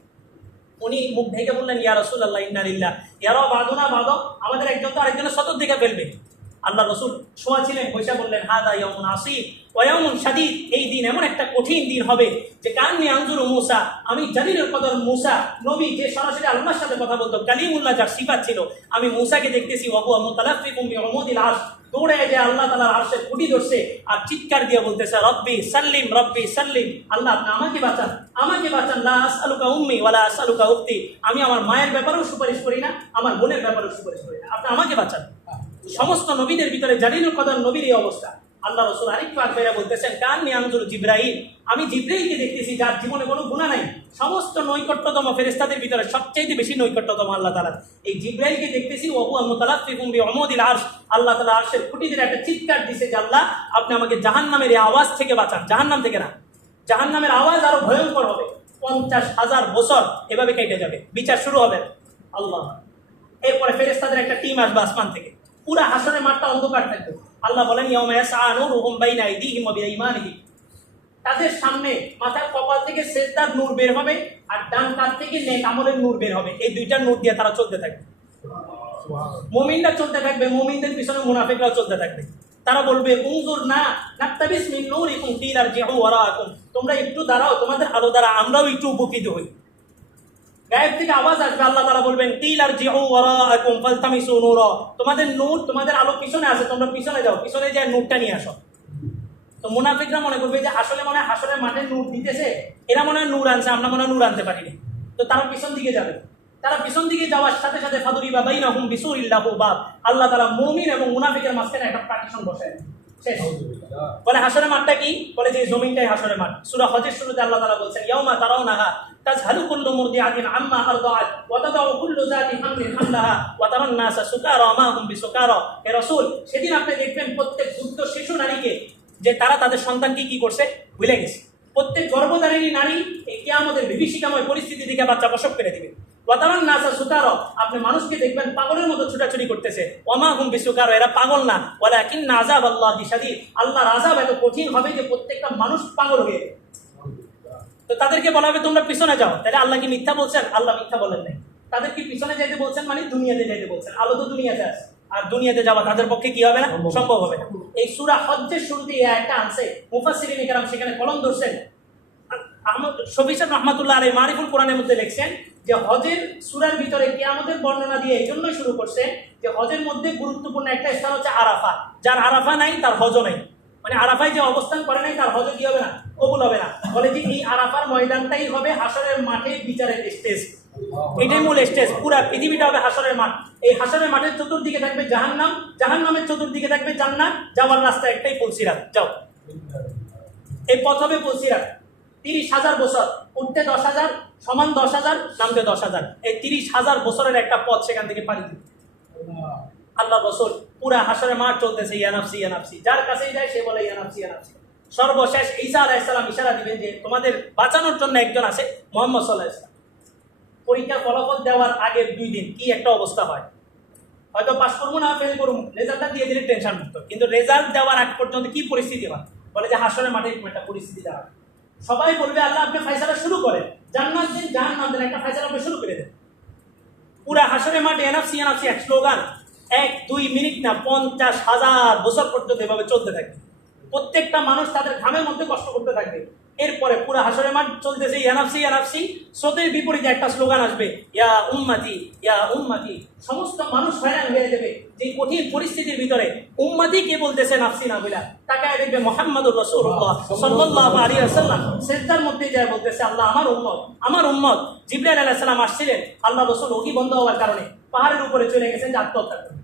উনি মুখ ঢেকে বললেন ইয়া রাসূলুল্লাহ ইন্না লিল্লাহ ইয়ারা বাদুনা বাদ, আমাদের একজন তো আরেকজনের সতত দিকে ফেলবে। আল্লাহ রাসূল শোয়া ছিলেন, বৈশা বললেন হাদা ইয়াউমুন আসীব ওয়া ইয়াউমুন শাদীদ, এই দিন এমন একটা কঠিন দিন হবে যে কান্নি আনজুরু মূসা, আমি জালিলুল কদর মূসা নবী, যে সরাসরি আল্লাহর সাথে কথা বলতো, কালিমুল্লাহ যার সিফাত ছিল, আমি মূসাকে দেখতেছি ওয়া হুয়া মুতালাফিকুম বিউমুদিল আরশ, দৌড়ে যে আল্লাহ তাআলার আরশের খুঁটি ধরছে আর চিৎকার দিয়ে বলতেছে রব্বি সাল্লিম রব্বি সাল্লিম, আল্লাহ আপনি আমাকে বাঁচান, আমাকে বাঁচান। লা আসআলুকা উম্মি ওয়ালা আসআলুকা উখতি, আমি আমার মায়ের ব্যাপারেও সুপারিশ করি না, আমার বোনের ব্যাপারেও সুপারিশ করি না, আপনি আমাকে বাঁচান। সমস্ত নবীদের ভিতরে জালিলুল কদর নবীর এই অবস্থা। আল্লাহ রাসূল আরেকটু আগেরা বলতেছেন কান্নি আনজুরু জিবরাইল, আমি জিবরাইলকে দেখতেছি যার জীবনে কোনো গুনাহ নাই, সমস্ত নৈকট্যতম ফেরেশতাদের ভিতরে সবচেয়ে বেশি নৈকট্যতম আল্লাহ তাআলা, এই জিবরাইলকে দেখতেছি ওয়া হুয়া মুতালাফিকুম বিউমুদিল আরশ, আল্লাহ তাআলা আরশের খুঁটি ধরে একটা চিৎকার দিছে যে আল্লাহ আপনি আমাকে জাহান্নামের এই আওয়াজ থেকে বাঁচান, জাহান্নাম থেকে না, জাহান্নামের আওয়াজ আরো ভয়ঙ্কর হবে, 50,000 বছর এভাবে কেটে যাবে, বিচার শুরু হবে। আল্লাহ এরপরে ফেরেশতাদের একটা টিম আসবে আসমান থেকে, পুরা হাসরের মাঠটা অন্ধকার থাকবে। আল্লাহ বলেন ইয়াউমা ইয়াসআ নূরুহুম বাইনা আইদিহিম ওয়া বিআইমানিহিম, তাদের সামনে মাথার কপাল থেকে সেজদার নূর বের হবে আর ডান কাঁধ থেকে নেক আমলের নূর বের হবে, এই দুইটা নূর দিয়ে তারা চলতে থাকবে। মুমিনরা চলতে থাকবে, মুমিনদের পিছনে মুনাফিকরাও চলতে থাকবে। তারা বলবে উনজুর না নাকতাবিস মিন নূরিকুম কিল আরজিউ ওয়ারাকুম, তোমরা একটু দাঁড়াও, তোমাদের আলো দ্বারা আমরাও একটু উপকৃত হই। গায়েব থেকে আওয়াজ আসবে, আল্লাহ তাআলা বলবেন কিল আরজিউ ওয়ারাকুম ফালতামিসু নূরা, তোমাদের নূর, তোমাদের আলো পিছনে আছে, তোমরা পিছনে যাও, পিছনে যায় নূরটা নিয়ে আসো। তো মুনাফিকরা মনে করবে যে আসলে মনে হয় হাসরের মাঠে নূর দিতেছে, এরা মনে হয় নূর আনছে, আমরা মনে হয় নূর আনতে পারিনি। তো তারা পিছন দিকে যাবে, তারা পিছন দিকে যাওয়ার সাথে সাথে ফাদুরিবা বাইনাহুম বিসুরিল লাহু বাব, আল্লাহ তাআলা মুমিন এবং মুনাফিকের মাঝখানে একটা পার্টিশন বসায় শেষ। বলে হাসরের মাঠটা কি? বলে যে জমিনটাই হাসরের মাঠ। সূরা হজের শুরুতে আল্লাহ তাআলা বলেন ইয়াউমা তারাউনাহা তাজহালু কুল্লু মুরদিআতিন আম্মা আরদাআত ওয়া তাদাউ কুল্লু যাতি হামলিন হামলাহা ওয়া তারান নাসা সুকারা মা হুম বিসুকারা। হে রাসূল, সেদিন আপনি দেখবেন প্রত্যেক যুদ্ধ শিশু নারীকে যে তারা তাদের সন্তানকে কি করছে ভুলে গেছে। প্রত্যেক গর্ভধারিণী নারী এই কিয়ামতের বিভীষিকাময় পরিস্থিতি থেকে বাচ্চা প্রসব করে দিবে। ওয়াতারান নাসা সুকারা, আপনি মানুষকে দেখবেন পাগলের মতো ছুটাছুটি করতেছে। ওমা হুম বিসুকারা, এরা পাগল না। ওয়ালাকিন্না আযাবাল্লাহি শাদীদ, আল্লাহর আযাব এত কঠিন হবে যে প্রত্যেকটা মানুষ পাগল হয়ে যাবে। তো তাদেরকে বলা হবে তোমরা পিছনে যাও। তাহলে আল্লাহ কি মিথ্যা বলছেন? আল্লাহ মিথ্যা বলেন নাই। তাদের কি পিছনে যাইতে বলছেন মানে দুনিয়াতে যাইতে বলছেন। আলো তো দুনিয়াতে আছে, আর দুনিয়াতে যাওয়া তাদের পক্ষে কি হবে না, সম্ভব হবে না। এই সূরা হজ্জের শুরুতে এই আয়াতটা আনছে, মুফাসসিরিন ইকরাম সেখানে কলম ধরছেন। আহমদ শফি সাহেব রাহমাতুল্লাহ আলাইহি মারিফুল কোরআনের মধ্যে লিখছেন যে হজের সূরার ভিতরে কিয়ামতের বর্ণনা দিয়ে এই জন্য শুরু করছে যে হজের মধ্যে গুরুত্বপূর্ণ একটা স্থান হচ্ছে আরাফা। যার আরাফা নাই তার হজও নাই, মানে আরাফায় যে অবস্থান করে নাই তার হজও কি হবে না, কবুল হবে না। বলে যে এই আরাফার ময়দানটাই হবে হাসরের মাঠে বিচারের স্টেজ, এটাই মূল স্টেজ। পুরা পৃথিবীটা হবে হাসরের মাঠ। এই হাসরের মাঠের চতুর্দিকে থাকবে জাহান্নাম, জাহান্নামের চতুর্দিকে থাকবে জান্নাত। যাওয়ার রাস্তা একটাই, পুলসিরাত। যাও, এই পথ হবে পুলসিরাত। 30,000 বছর, উঠতে 10,000, সমান 10,000, নামতে 10,000, এই 30,000 বছরের একটা পথ সেখান থেকে পাড়ি দিবে। আল্লাহ রাসূল পুরা হাসরের মাঠ চলতেছে ইয়া নাফসি ইয়া নাফসি, যার কাছেই যায় সে বলে ইয়া নাফসি ইয়া নাফসি। সর্বশেষ ঈসা আলাইহিস সালাম ইশারা দিবেন যে তোমাদের বাঁচানোর জন্য একজন আছে, মুহাম্মদ সাল্লাল্লাহু আলাইহি ওয়াসাল্লাম। পরীক্ষার ফলাফল দেওয়ার আগের 2 দিন কি একটা অবস্থা হয়, হয়তো পাস করবো না ফেল করবো, রেজাল্টটা দিয়ে দিলে টেনশন মুক্ত। কিন্তু রেজাল্ট দেওয়ার আগ পর্যন্ত কি পরিস্থিতি হয়? বলে যে হাসরের মাঠে একটা পরিস্থিতি দেওয়া, সবাই বলবে আল্লাহ আপনি ফায়সালা শুরু করেন, জান্নাত দিন জাহান্নাম দেন, একটা ফায়সালা আপনি শুরু করে দেন। পুরা হাসরের মাঠে এনআফসি এনআফসি এক স্লোগান 1-2 মিনিট না 50,000 বছর পর্যন্ত এভাবে চলতে থাকবে। প্রত্যেকটা মানুষ তাদের ঘামের মধ্যে কষ্ট করতে থাকবে। এরপরে পুরো হাসরের মাঠ চলতেছে ইয়ানাফসি ইয়ানাফসি, স্রোতের বিপরীতে একটা স্লোগান আসবে ইয়া উম্মতি ইয়া উম্মতি। সমস্ত মানুষ হয়রান হয়ে যাবে যে কঠিন পরিস্থিতির ভিতরে উম্মতি কে বলতেছে নাফসি না বলে, তাকায় দেখবে মুহাম্মদুর রাসূলুল্লাহ সাল্লাল্লাহু আলাইহি ওয়াসাল্লাম সিজদার মধ্যে যায় বলতেছে আল্লাহ আমার উম্মত আমার উম্মত। জিবরাইল আলাইহিস সালাম আসছিলেন, আল্লাহ রাসূল ওহী বন্ধ হওয়ার কারণে পাহাড়ের উপরে চলে গেছেন যে আত্মহত্যা করবেন।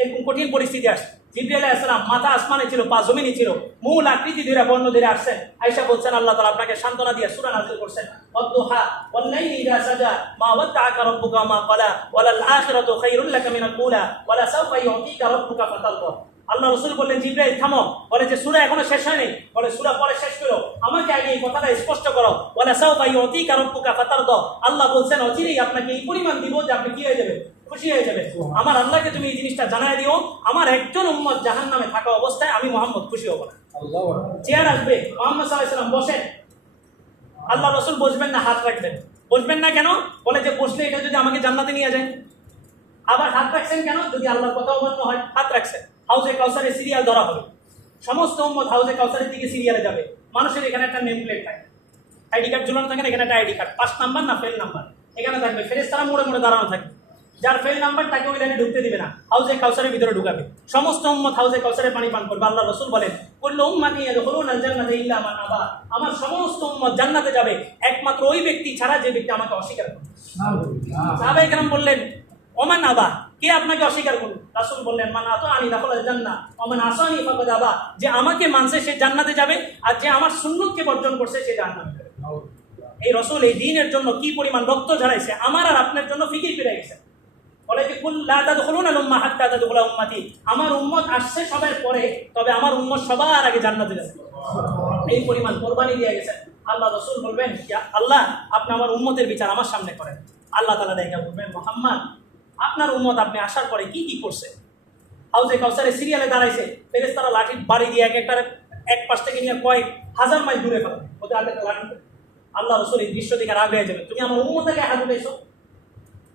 এরকম কঠিন পরিস্থিতি আসছে। জিবরাইল আলাইহিস সালাম মাথা আসমানে ছিল, পা জমিনে ছিল, মূল আকৃতি ধরে বর্ণ ধরে আসছেন। আয়েশা বলছেন আল্লাহ তাআলা আপনাকে সান্ত্বনা দিয়ে সূরা নাযিল করছেন ওয়াদুহা ওয়াল-লাইলি ইযা সাজা মা ওয়াদ্দাআকা রাব্বুকা মা ক্বালা ওয়ালাল আখিরাতু খায়রুল লাকা মিনাল উলা ওয়ালা সাওফা ইউতিকা রাব্বুকা ফাতারদা। আল্লাহ রাসূল বললেন জিবরাইল থামো। বলে যে সূরা এখনো শেষ হয়নি। বলে সূরা পরে শেষ করো, আমাকে আগে এই কথাটা স্পষ্ট করো। ওয়ালা সাওফা ইউতিকা রাব্বুকা ফাতারদা। আল্লাহ বলছেন অচিরেই আপনাকে এই পরিমাণ দিব যে আপনি কি হয়ে যাবেন, খুশি হয়ে যাবে। আমার আল্লাহকে তুমি এই জিনিসটা জানাই দিও, আমার একজন উম্মত জাহান্নামে থাকা অবস্থায় আমি মুহাম্মদ খুশি হব না। চেয়ার আসবে, মুহাম্মদ সাল্লাল্লাহু আলাইহি ওয়াসাল্লাম বসেন, আল্লাহ রাসূল বসবেন না, হাত রাখবেন। বসবেন না কেন? বলে যে বসলে এটা যদি আমাকে জান্নাতে নিয়ে যায়। আবার হাত রাখছেন কেন? যদি আল্লাহর কথা অমান্য হয়। হাত রাখছেন, হাউজে কাউসারের সিরিয়াল ধরা হবে, সমস্ত উম্মত হাউজে কাউসারের দিকে সিরিয়ালে যাবে। মানুষের এখানে একটা নেম প্লেট থাকে, আইডি কার্ড ঝুলানো থাকে, এখানে একটা আইডি কার্ড, 5 নাম্বার না ফেল নাম্বার এখানে থাকবে। ফেরেশতারা মোড়ে মোড়ে দাঁড়ানো থাকে, যার ফেল নাম্বার তাকে ওই লাইনে ঢুকতে দিবে না, হাউজে কাউসারের ভিতরে ঢুকাবে। সমস্ত উম্মত হাউজে কাউসারের পানি পান করবে। আল্লাহ রাসূল বলেন কুল্লু উম্মতি ইয়াদখুলুনাল জান্নাতা ইল্লা মান আবা, আমার সমস্ত উম্মত জান্নাতে যাবে একমাত্র ওই ব্যক্তি ছাড়া যে ব্যক্তি আমাকে অস্বীকার করবে। সাহাবায়ে কেরাম বললেন ওমান আবা, কে আপনাকে অস্বীকার করবে? রাসূল বললেন মান আতাআনি দাখালাল জান্নাহ ওয়া মান আসানি ফাকাদ আবা, যে আমাকে মানছে সে জান্নাতে যাবে, আর যে আমার সুন্নতকে বর্জন করছে সে জাহান্নামে যাবে। এই রাসূল এই দ্বীনের জন্য কি পরিমাণ রক্ত ঝরাইছে, আমার আর আপনার জন্য ফিকির করে গেছে। বলে যে কুল লা তাদখুলুনাল উম্মাহ হাত্তা তাদখুলা উম্মতি, আমার উম্মত আসছে সবার পরে, তবে আমার উম্মত সবার আগে জান্নাতে যাবে। এই পরিমাণ কুরবানি দিয়ে গেছেন। আল্লাহ রাসূল বলবেন ইয়া আল্লাহ আপনি আমার উম্মতের বিচার আমার সামনে করেন। আল্লাহ তাআলা দেখা বলবেন মুহাম্মদ আপনার উম্মত আপনি আসার পরে কি কি করছে। হাউজে কাউসারের সিরিয়ালে দাঁড়াইছে, ফেরেশতারা লাঠি বাড়ি দিয়ে এক পাশ থেকে নিয়ে কয়েক হাজার মাইল দূরে ফেলে ওদের হাতে লাঠি। আল্লাহ রাসূল এই দৃশ্য দেখে রাগ হয়ে যাবে, তুমি আমার উম্মতকে হাত উঠাইছো।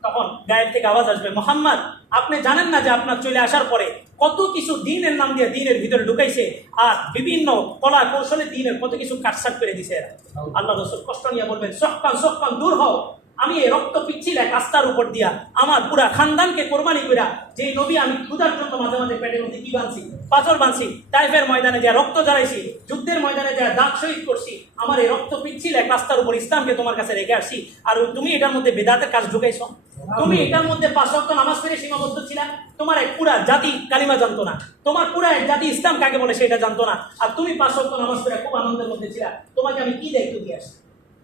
তখন গায়ের থেকে আওয়াজ আসবে, মোহাম্মদ আপনি জানেন না যে আপনার চলে আসার পরে কত কিছু দিনের নাম দিয়ে দিনের ভিতরে ঢুকাইছে, আর বিভিন্ন কলা কৌশলে দিনের কত কিছু কাটসাট করে দিছে এরা। আল্লাহ রাসূল কষ্ট নিয়ে বলবেন, সহকান সহকান দূর হও, আমি এই রক্ত পিচ্ছিল এক আস্তার উপর দিয়া আমার পুরা খানদানকে কোরবানি কইরা যে নবী আমি ক্ষুধার জন্য মাঝে মাঝে পেটের মধ্যে কি বানছি, পাথর বানছি, তাইফের ময়দানে যা রক্ত ঝরাইছি, যুদ্ধের ময়দানে যা দাগ শহীদ করছি, আমার এই রক্ত পিচ্ছিল এক আস্তার উপর ইসলামকে তোমার কাছে রেখে আসছি, আর তুমি এটার মধ্যে বেদাতের কাজ ঢুকাইছো। তুমি এটার মধ্যে 5 ওয়াক্ত নামাজ পড়ে সীমাবদ্ধ ছিলা, তোমার এক পুরা জাতি কালিমা জানতো না, তোমার পুরা এক জাতি ইসলাম কাকে বলে সেটা জানতো না, আর তুমি 5 ওয়াক্ত নামাজ পড়ে খুব আনন্দের মধ্যে ছিলা, তোমাকে আমি কি দায়িত্ব দিয়ে আসছি?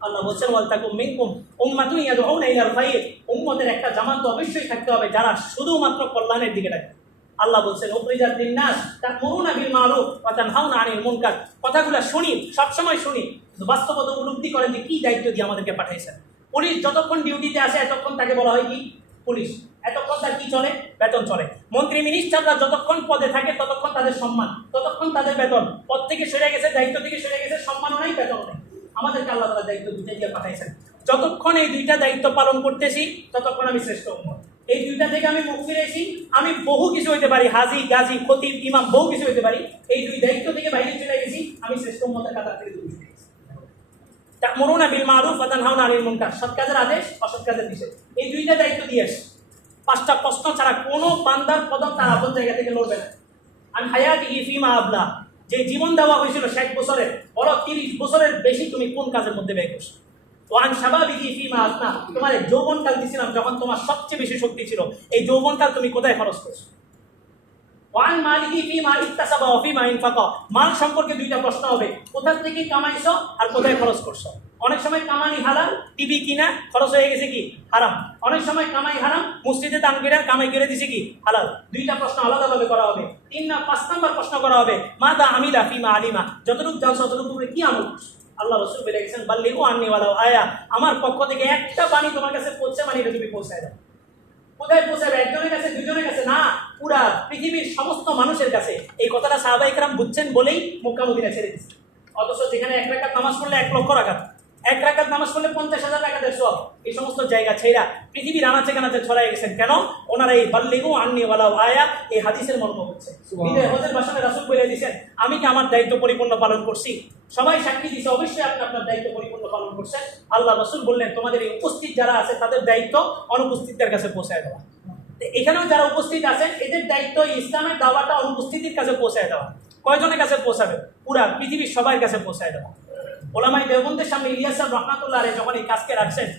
আল্লাহ বলছেন, ওয়ালতাকুম মিনকুম উম্মাতুন ইয়াদউনা ইলাল খায়র, উম্মতের একটা জামাত তো অবশ্যই থাকতে হবে যারা শুধুমাত্র কল্যাণের দিকে ডাকে। আল্লাহ বলছেন, উখরিজাত লিন-নাস তা'মুরুনা বিল মা'রুফ ওয়া তানহাউনা আনিল মুনকার। কথাগুলো শুনি, সবসময় শুনি, বাস্তবতা উপলব্ধি করেন যে কি দায়িত্ব দিয়ে আমাদেরকে পাঠাইছেন। পুলিশ যতক্ষণ ডিউটিতে আসে এতক্ষণ তাকে বলা হয় কি পুলিশ, এতক্ষণ তার কি চলে, বেতন চলে। মন্ত্রী মিনিস্টাররা যতক্ষণ পদে থাকে ততক্ষণ তাদের সম্মান, ততক্ষণ তাদের বেতন। পদ থেকে সরে গেছে, দায়িত্ব থেকে সরে গেছে, সম্মানও নাই, বেতন নেই। আমাদেরকে আল্লাহ তাআলা দায়িত্ব দুইটা দিয়ে পাঠাইছেন। যতক্ষণ এই দুইটা দায়িত্ব পালন করতেছি ততক্ষণ আমি শ্রেষ্ঠ উম্মত। এই দুইটা থেকে আমি মুখ ফিরেছি, আমি বহু কিছু হইতে পারি, হাজি গাজী খতিব ইমাম বহু কিছু হইতে পারি, এই দুই দায়িত্ব থেকে বাইরে চলে গেছি, আমি শ্রেষ্ঠ উম্মতের কাতার থেকে দূরে চলে গেছি। তা'মুরুনা বিল মা'রুফ ওয়া তানহাউনা আনিল মুনকার, সৎ কাজের আদেশ, অসৎ কাজের নিষেধ, এই দুইটা দায়িত্ব দিয়ে আসি। 5টা প্রশ্ন ছাড়া কোনো বান্দার কদম তার আপন জায়গা থেকে লড়বে না। আন হায়াতিহি ফীমা আবলা, যে জীবন দেওয়া হয়েছিল 60 বছরের, বড় 30 বছরের বেশি তুমি কোন কাজের মধ্যে ব্যয় করছো? ওয়ান শাবাবিহি ফীমা আফনা, তোমার যৌবনকাল দিয়েছিলাম যখন তোমার সবচেয়ে বেশি শক্তি ছিল, এই যৌবনকাল তুমি কোথায় খরচ করছো? ওয়ান মালিহি ফীমা ইকতাসাবা ওয়া ফীমা ইনফাকা, মাল সম্পর্কে দুইটা প্রশ্ন হবে, কোথা থেকে কামাইছো আর কোথায় খরচ করছো। অনেক সময় কামানি হালাল, টিভি কিনা খরচ হয়ে গেছে কি হারাম, অনেক সময় কামাই হারাম, মসজিদে দান করে কামাই করে দিছে কি হালাল। দুইটা প্রশ্ন আলাদাভাবে করা হবে। 5 নম্বর প্রশ্ন করা হবে, মাদা আমিলা ফীমা আলিমা, যতটুকু জানছো ততটুকু তুমি কি আমল করছো। আল্লাহ রাসূল বলে গেছেন, বাল্লিগু আন্নী ওয়ালাউ আয়া, আমার পক্ষ থেকে একটা বাণী তোমার কাছে পৌঁছে, মানে এটা তুমি পৌঁছায় দাও। কোথায় পৌঁছাবে? একজনের কাছে, দুজনের কাছে না, পুরা পৃথিবীর সমস্ত মানুষের কাছে। এই কথাটা সাহাবায়ে কেরাম বুঝছেন বলেই মক্কা মদিনা ছেড়ে দিচ্ছে। অথচ যেখানে 1 রাকাত নামাজ পড়লে 1 লক্ষ রাকাত, 1 রাকাত নামাজ পড়লে 50,000 রাকাতের সওয়াব, এই সমস্ত জায়গা ছেড়া পৃথিবীর আনাচে কানাচে ছড়াই গেছেন। কেন? ওনারা এই বাল্লিগু আন্নী ওয়ালাউ আয়া এই হাদিসের মর্ম হচ্ছে। বিদায় হজের ভাষণে রাসূল বলে দিয়েছেন, আমি কি আমার দায়িত্ব পরিপূর্ণ পালন করছি? সবাই সাক্ষী দিছে, অবশ্যই আপনি আপনার দায়িত্ব পরিপূর্ণ পালন করছেন। আল্লাহ রাসূল বললেন, তোমাদের এই উপস্থিত যারা আছে তাদের দায়িত্ব অনুপস্থিতদের কাছে পৌঁছায় দেওয়া। এখানেও যারা উপস্থিত আছেন এদের দায়িত্ব ইসলামের দাওয়াটা অনুপস্থিতির কাছে পৌঁছায় দেওয়া। কয়জনের কাছে পৌঁছাবে? পুরা পৃথিবীর সবার কাছে পৌঁছায় দেওয়া। ওলামায়ে দেওবন্দের সামনে ইলিয়াস সাহেব রাহমাতুল্লাহ আলাইহি যখন এই কাজকে রাখছেন,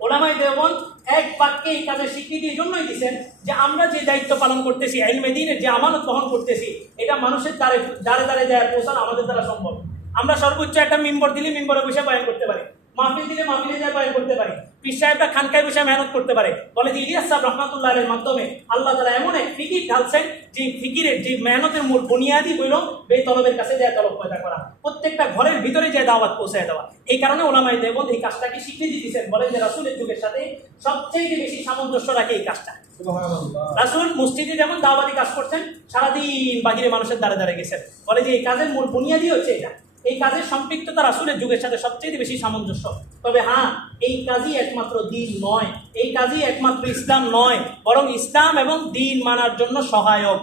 ওলামায়ে দেওবন্দ এক বাক্যে এই কাজের স্বীকৃতি এই জন্যই দিচ্ছেন যে আমরা যে দায়িত্ব পালন করতেছি, ইলমে দ্বীনের যে আমানত বহন করতেছি, এটা মানুষের দ্বারে দ্বারে দ্বারে যায় পৌঁছানো আমাদের দ্বারা সম্ভব। আমরা সর্বোচ্চ একটা মিম্বর দিলে মিম্বরে বসে বয়ান করতে পারি, মাহফিল দিলে মাহফিলে যায় বয়ান করতে পারি, পীর সাহেবরা খানকায় বসে মেহনত করতে পারে। বলে যে ইলিয়াস সাহেব রাহমাতুল্লাহ আলাইহির মাধ্যমে আল্লাহ তাআলা এমন এক ফিকির ঢালছেন যে ফিকিরের যে মেহনতের মূল বুনিয়াদি হইল বেতলবের কাছে যায় তলব পয়দা করা, প্রত্যেকটা ঘরের ভিতরে যায় দাওয়াত পৌঁছায় দেওয়া। এই কারণে ওলামায়ে দেওবন্দ এই কাজটাকে স্বীকৃতি দিয়েছেন, বলেন যে রাসূলের যুগের সাথে সবচেয়ে বেশি সামঞ্জস্য রাখে এই কাজটা। রাসূল মসজিদে যেমন দাওয়াতি কাজ করছেন, সারাদিন বাহিরে মানুষের দ্বারে দ্বারে গেছেন। বলে যে এই কাজের মূল বুনিয়াদি হচ্ছে এটা, এই কাজের সম্পৃক্ততা রাসূলের যুগের সাথে সবচেয়ে বেশি সামঞ্জস্য। তবে হ্যাঁ, এই কাজই একমাত্র দ্বীন নয়, এই কাজই একমাত্র ইসলাম নয়, বরং ইসলাম এবং দ্বীন মানার জন্য সহায়ক।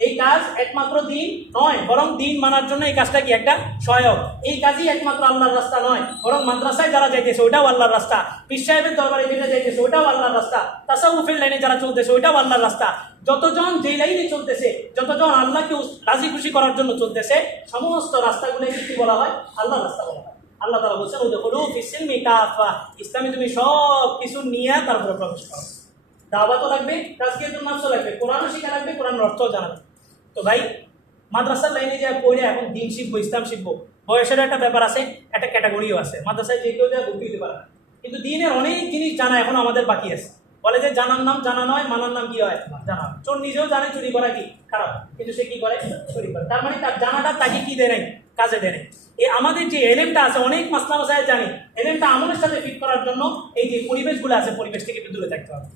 এই কাজ একমাত্র দ্বীন নয়, বরং দ্বীন মানার জন্য এই কাজটা কি একটা সহায়ক। এই কাজই একমাত্র আল্লাহর রাস্তা নয়, বরং মাদ্রাসায় যারা যাইতেছে ওইটাও আল্লাহর রাস্তা, পীর সাহেবের দরবারে যেটা যাইতেছে ওইটাও আল্লাহর রাস্তা, তাসাউফের লাইনে যারা চলতেছে ওইটাও আল্লাহর রাস্তা। যতজন যেই লাইনে চলতেছে, যতজন আল্লাহকে রাজি খুশি করার জন্য চলতেছে, সমস্ত রাস্তাগুলোকে কি বলা হয়? আল্লাহর রাস্তা বলা হয়। আল্লাহ তাআলা বলেছেন, উদখুলু ফিস-সিলমি কাফা, ইসলামে তুমি সব কিছু নিয়ে তারপরে প্রবেশ করো। দাওয়াতও লাগবে, তাজকিয়াতুন নাফসও লাগবে, কোরআনও শিখা লাগবে, কোরআনের অর্থও জানা লাগবে। তো ভাই, মাদ্রাসার লাইনে যা পড়ে এখন দিন শিখবো, ইসলাম শিখবো, বয়সের একটা ব্যাপার আছে, একটা ক্যাটাগরিও আছে। মাদ্রাসায় যে কেউ যা ভর্তি হতে পারে না, কিন্তু দিনের অনেক জিনিস জানা এখনো আমাদের বাকি আছে। বলে যে জানার নাম জানা নয়, মানার নাম কি হয়? জানা। চোর নিজেও জানে চুরি করা কি খারাপ, কিন্তু সে কি করে? চুরি করে। তার মানে তার জানাটা তাকে কি দেয় নাই? কাজে দেয় নাই। আমাদের যে এলেমটা আছে, অনেক মাসলা মাসায়েল জানি, এলেমটা আমলের সাথে ফিট করার জন্য এই যে পরিবেশগুলো আছে, পরিবেশ থেকে একটু দূরে থাকতে হবে।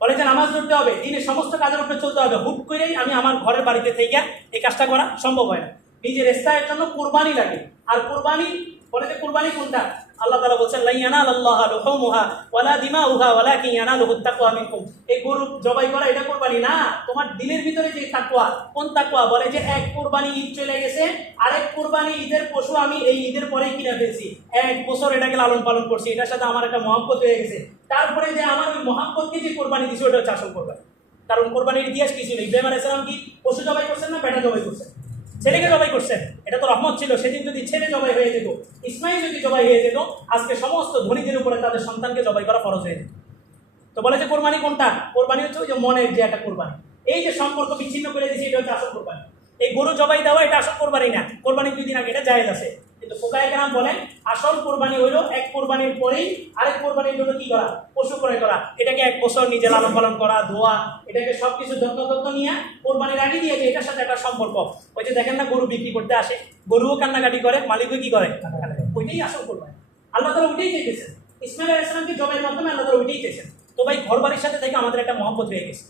বলে যে নামাজ পড়তে হবে, দিনের সমস্ত কাজের উপরে চলতে হবে। হুট করেই আমি আমার ঘরের বাড়িতে থেকে এই কাজটা করা সম্ভব হয় না। নিজের ইস্তায়ের জন্য কুরবানি লাগে। আর কুরবানি, বলে যে কুরবানি কোনটা? আল্লাহ তাআলা বলেন লা ইয়ানালাল্লাহু লুহুমুহা ওয়ালা দিমাউহা ওয়ালাকিন ইয়ানালুহুত তাকওয়া মিনকুম। এই গরু জবাই করা এটা কুরবানি না, তোমার দিলের ভিতরে যে তাকওয়া। কোন তাকওয়া? বলে যে এক কুরবানি ঈদ চলে গেছে, আরেক কুরবানি ঈদের পশু আমি এই ঈদের পরেই কিনে ফেলছি, এক বছর এটাকে লালন পালন করছি, এটার সাথে আমার একটা মহব্বত হয়ে গেছে, তারপরে যে আমার ওই মহব্বতকে যে কোরবানি দিছি ওটা হচ্ছে আসল কোরবানি। কারণ কোরবানির ইতিহাস কি ছিল? ইব্রাহিম আলাইহিস সালাম কি পশু জবাই করছেন না বেটা জবাই করছেন? ছেলেকে জবাই করছেন। এটা তো রহমত ছিল। সেদিন যদি ছেলে জবাই হয়ে যেত, ইসমাইল যদি জবাই হয়ে যেত, আজকে সমস্ত ধনীদের উপরে তাদের সন্তানকে জবাই করা ফরজ হয়ে যেত। তো বলে যে কোরবানি কোনটা? কোরবানি হচ্ছে ওই যে মনের যে একটা কোরবানি, এই যে সম্পর্ক বিচ্ছিন্ন করে দিয়েছে এটা হচ্ছে আসল কোরবানি। এই গরু জবাই দেওয়া এটা আসল কোরবানি না। কোরবানি 2 দিন আগে এটা জায়েজ আছে, কিন্তু ফুকাহায়ে কেরাম বলেন আসল কোরবানি হইলো এক কোরবানির পরেই আরেক কোরবানির জন্য কি করা? পশু ক্রয় করা। এটাকে 1 বছর নিজে লালন পালন করা, ধোয়া, এটাকে সবকিছু যত্ন নিয়ে কোরবানির আগে দিয়ে যে এটার সাথে একটা সম্পর্ক। ওই যে দেখেন না গরু বিক্রি করতে আসে, গরুও কান্নাকাটি করে, মালিকও কি করে? ওইটাই আসল কোরবানি। আল্লাহ তাআলা ওইটাই চেয়েছেন। ইসমাইল আলাইহিস সালামকে জবাইয়ের মাধ্যমে আল্লাহ তাআলা ওইটাই চেয়েছেন। তো ভাই ঘর বাড়ির সাথে থেকে আমাদের একটা মহব্বত হয়ে গেছে,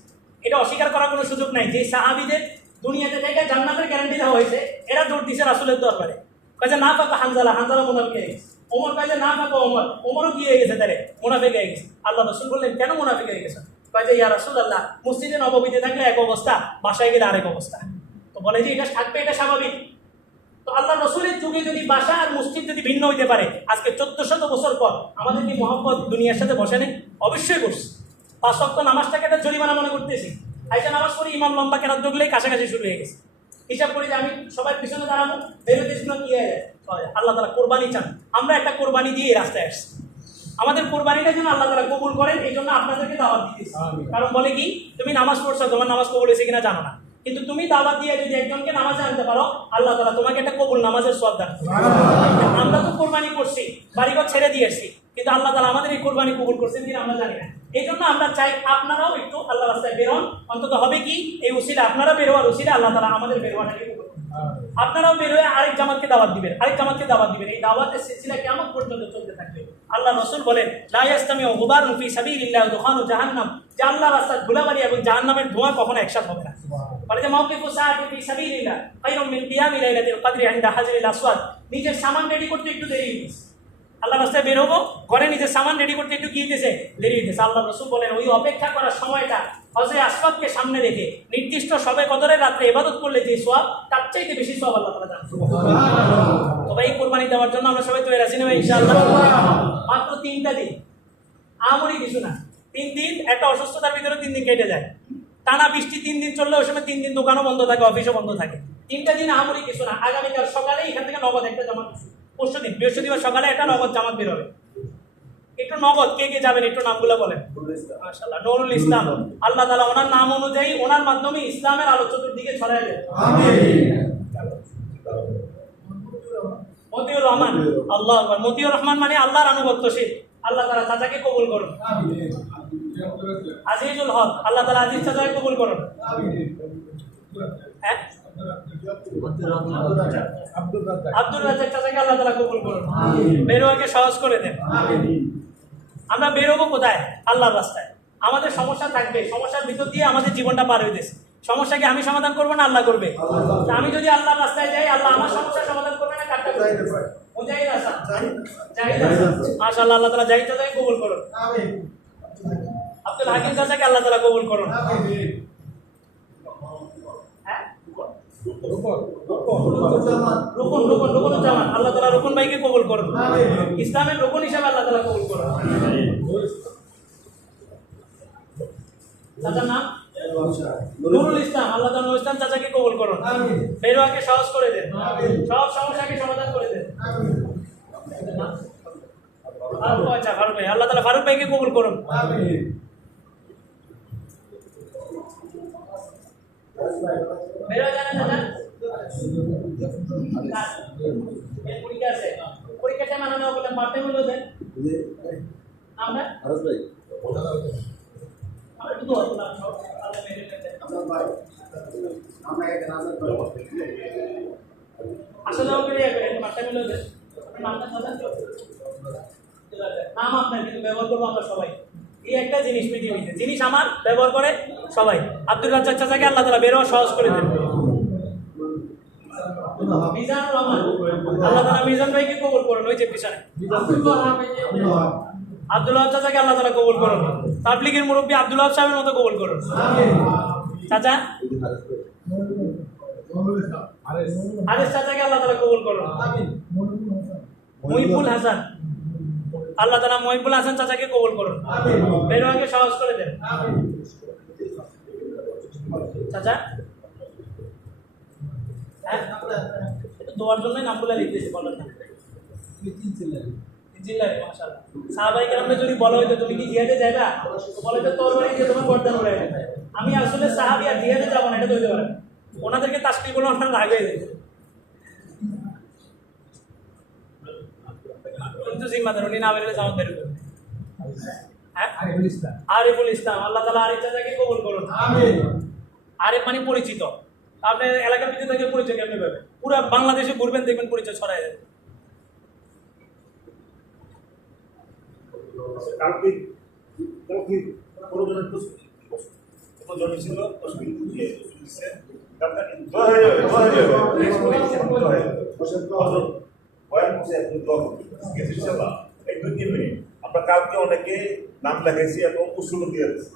এটা অস্বীকার করার কোনো সুযোগ নাই। যে সাহাবীদের দুনিয়াতে থেকে জান্নাতের গ্যারান্টি দেওয়া হয়েছে, এরা দৌড় দিছে রাসূলের দরবারে, কয় যে না পাকা হানজালা, হানজালা মুনাফিক হয়ে গেছে। ওমর কয় যে না পাকা ওমর, ওমরও কি হয়ে গেছে? তারে মুনাফিক হয়ে গেছে। আল্লাহ রাসূল বললেন কেন মুনাফিক হয়ে গেছে? কয় যে ইয়া রাসূলুল্লাহ, মসজিদে নববীতে থাকলে এক অবস্থা, বাসায় গেলে আরেক অবস্থা। তো বলে যে এটা থাকবে, এটা স্বাভাবিক। তো আল্লাহ রসুলের যুগে যদি বাসা আর মসজিদ যদি ভিন্ন হইতে পারে, আজকে 1400 বছর পর আমাদের কি মহব্বত দুনিয়ার সাথে বসে নেই? অবশ্যই বসছে। 5 ওয়াক্ত নামাজটাকে একটা জরিমানা মনে করতেছি। আইসা নামাজ পড়ি, ইমাম লম্বা কেনার ঢুকলেই কাছাকাছি শুরু হয়ে গেছে। হিসাব করি যে আমি সবাই পিছনে দাঁড়াবো, বেরোতে কি হয়ে যায়? আল্লাহ তাআলা কোরবানি চান, আমরা একটা কোরবানি দিয়ে রাস্তায় আসছি। আমাদের কোরবানিটা যেন আল্লাহ তাআলা কবুল করেন, এই জন্য আপনাদেরকে দাওয়াত দিতেছি। কারণ বলে কি, তুমি নামাজ পড়ছো, তোমার নামাজ কবুল হয়েছে কিনা জানো না, কিন্তু তুমি দাওয়াত দিয়ে যদি একজনকে নামাজে আনতে পারো, আল্লাহ তাআলা তোমাকে একটা কবুল নামাজের সওয়াব দান করবেন। আমরা তো কোরবানি করছি, বাড়িঘর ছেড়ে দিয়ে আসছি, কিন্তু আল্লাহ তাআলা আমাদের এই কোরবানি কবুল করছেন কিনা আমরা জানি না। এই জন্য আমরা চাই আপনারাও একটু আল্লাহ রাস্তায় বেরোন। অন্তত হবে কি, এই উসিলা আপনারা বেরোয়ার উসিলা আল্লাহ তাআলা আমাদের বেরোয়াটাকে কবুল করবেন। আপনারাও বের হয়ে আরেক জামাতকে দাওয়াত দিবেন, আরেক জামাতকে দাওয়াত দিবেন। এই দাওয়াতের সিলসিলা কিয়ামত পর্যন্ত চলতে থাকবে। আল্লাহ রাসূল বলেন লা ইয়াস্তামিউ গুবারুন ফি সাবিলিল্লাহ দুখানু জাহান্নাম, যে আল্লাহর রাস্তায় ধুলাবালি এবং জাহান্নামের ধোঁয়া কখনো একসাথে হবে না। বলে যে মাওকিফু সাআতি ফি সাবিলিল্লাহ খায়রুম মিন কিয়ামি লাইলাতিল কদরি ইনদা হাজরিল আসওয়াদ। নিজের সামান রেডি করতে একটু দেরি হয়েছে, আল্লাহ রাস্তায় বের হবো, ঘরে নিজের সামান রেডি করতে একটু কি দিতেছে? দেরি হইতেছে। আল্লাহ রাসূল বলেন ওই অপেক্ষা করার সময়টা হজরে আসওয়াদকে সামনে রেখে নির্দিষ্ট শবে কদরের রাতে ইবাদত করলে যে সওয়াব, তার চাইতে বেশি সওয়াব আল্লাহ তাআলা দান করবেন। তবে এই কুরবানি দেওয়ার জন্য আমরা সবাই তৈরি আছি না ভাই? ইনশাআল্লাহ। মাত্র 3টা দিন, আমরি কিছু না। 3 দিন একটা অসুস্থতার ভিতরে 3 দিন কেটে যায়। টানা বৃষ্টি 3 দিন চললে ওই সময় 3 দিন দোকানও বন্ধ থাকে, অফিসও বন্ধ থাকে। 3টা দিন আমরি কিছু না। আগামীকাল সকালে এখান থেকে নগদ একটা জামাত, পরশু দিন বৃহস্পতিবার সকালে একটা নগদ জামাত বের হবে। একটু নগদ কে কে যাবেন একটু নামগুলো বলেন। মাশাআল্লাহ, নুরুল ইসলাম, আল্লাহ তাআলা ওনার নাম অনুযায়ী ওনার মাধ্যমে ইসলামের আলো চতুর্দিকে ছড়ায় দেন। আমিন। মতিউর রহমান, আল্লাহু আকবার। মতিউর রহমান মানে আল্লাহর আনুগত্যশীল, আল্লাহ তাআলা চাচাকে কবুল করুন। আমিন। আজিজুল হক, আল্লাহ তাআলা আজিজ চাচাকে কবুল করুন। আমিন। হ্যাঁ, আব্দুর রাজ্জাক চাচাকে আল্লাহ তাআলা কবুল করুন। আমিন। বেরোয়াকে সহজ করে দেন। আমিন। আমরা বেরোবো কোথায়? আল্লাহর রাস্তায়। আমাদের সমস্যা থাকবে, সমস্যার ভিতর দিয়ে আমাদের জীবনটা পার হইতেছে। সমস্যাকে আমি সমাধান করবো না আল্লাহ করবে? আমি যদি আল্লাহর রাস্তায় যাই, আল্লাহ আমার সমস্যার সমাধান করবে না কাটটা করবে? মুজাহিদ হাসান, জাহিদ হাসান, মাশাআল্লাহ, আল্লাহ তাআলা জাহিদ চাচাকে কবুল করুন। আমিন। আব্দুল হাকিম চাচাকে আল্লাহ তাআলা কবুল করুন। আমিন। হ্যাঁ, রুকন জামান, আল্লাহ তাআলা রুকন ভাইকে কবুল করুন। আমিন। ইসলামের রুকন হিসেবে আল্লাহ তাআলা কবুল করুন। আমিন। চাচার নাম নুরুল ইসলাম, আল্লাহ তাআলা নুরুল ইসলাম চাচাকে কবুল করুন। আমিন। বেরোয়াকে সহজ করে দেন। আমিন। সব সমস্যাকে সমাধান করে দেন। আমিন। ফারুক ভাই, আল্লাহ তাআলা ফারুক ভাইকে কবুল করুন। আমিন। বেরোয়া জানেন চাচা? পরীক্ষা আছে, পরীক্ষাটা মানানো বলে পারতে হলো দেন। আমরা আরজ ভাই আমরা তো আল্লাহ আল্লাহ মেরে দেন। আমরা ভাই আমরা এক নামাজ পড়ব, আসলে ওকে একটা পারতে হলো দেন। নামটা সাদা নাম আপনার, কিন্তু ব্যবহার করবো আমরা সবাই। এই একটা জিনিস পৃথিবীতে, জিনিস আমার ব্যবহার করে সবাই। আব্দুর রাজ্জাক চাচাকে আল্লাহ তাআলা বেরোয়া সহজ করে দেন। মিজানুর রহমান। আল্লাহ তাআলা মিজান ভাইকে কবুল করুন। ওই যে পিছনে আব্দুল্লাহ চাচাকে আল্লাহ তাআলা কবুল করুন। তাবলীগের মুরব্বী আব্দুল্লাহ সাহেবের মতো কবুল করুন। চাচা আরেস চাচাকে আল্লাহ তাআলা কবুল করুন। মহিবুল হাসান, আল্লাহ তাআলা মহিবুল হাসান চাচাকে কবুল করুন। বেরোয়াকে সহজ করে দেন। চাচা হ্যাঁ, দোয়ার জন্য নামগুলো লিখতেছি, বলেন না জিল্লারে মাশাআল্লাহ। সাহাবায়ে কেরামকে যদি বলা হইতো তুমি কি জিহাদে যাইবা, বলে তো তরবারি দিয়ে তোমার গর্দান উড়াই দেবে। আমি আসলে সাহাবী আর জিহাদে যাব না, এটা তো হইতে পারে না। ওনাদেরকে তাসবিহ বলে ওনারা লাগাই দিত। কিন্তু জিম্মাদার উনি না বেরোলে জামাত বের করবে। হ্যাঁ, আরিফুল ইসলাম, আল্লাহ তাআলা আরিফ চাচাকে কবুল করুন। আমিন। আরিফ মানে পরিচিত, আপনি এলাকার ভিতরে থেকে পরিচয় কেমনে পাবেন? পুরো বাংলাদেশে ঘুরবেন দেখবেন পরিচয় ছড়ায় যাবে। কালকে পুরোজনের জমি ছিল আমরা কালকে অনেকে নাম লেখাইছি এবং উসুল দিয়ে দিচ্ছি।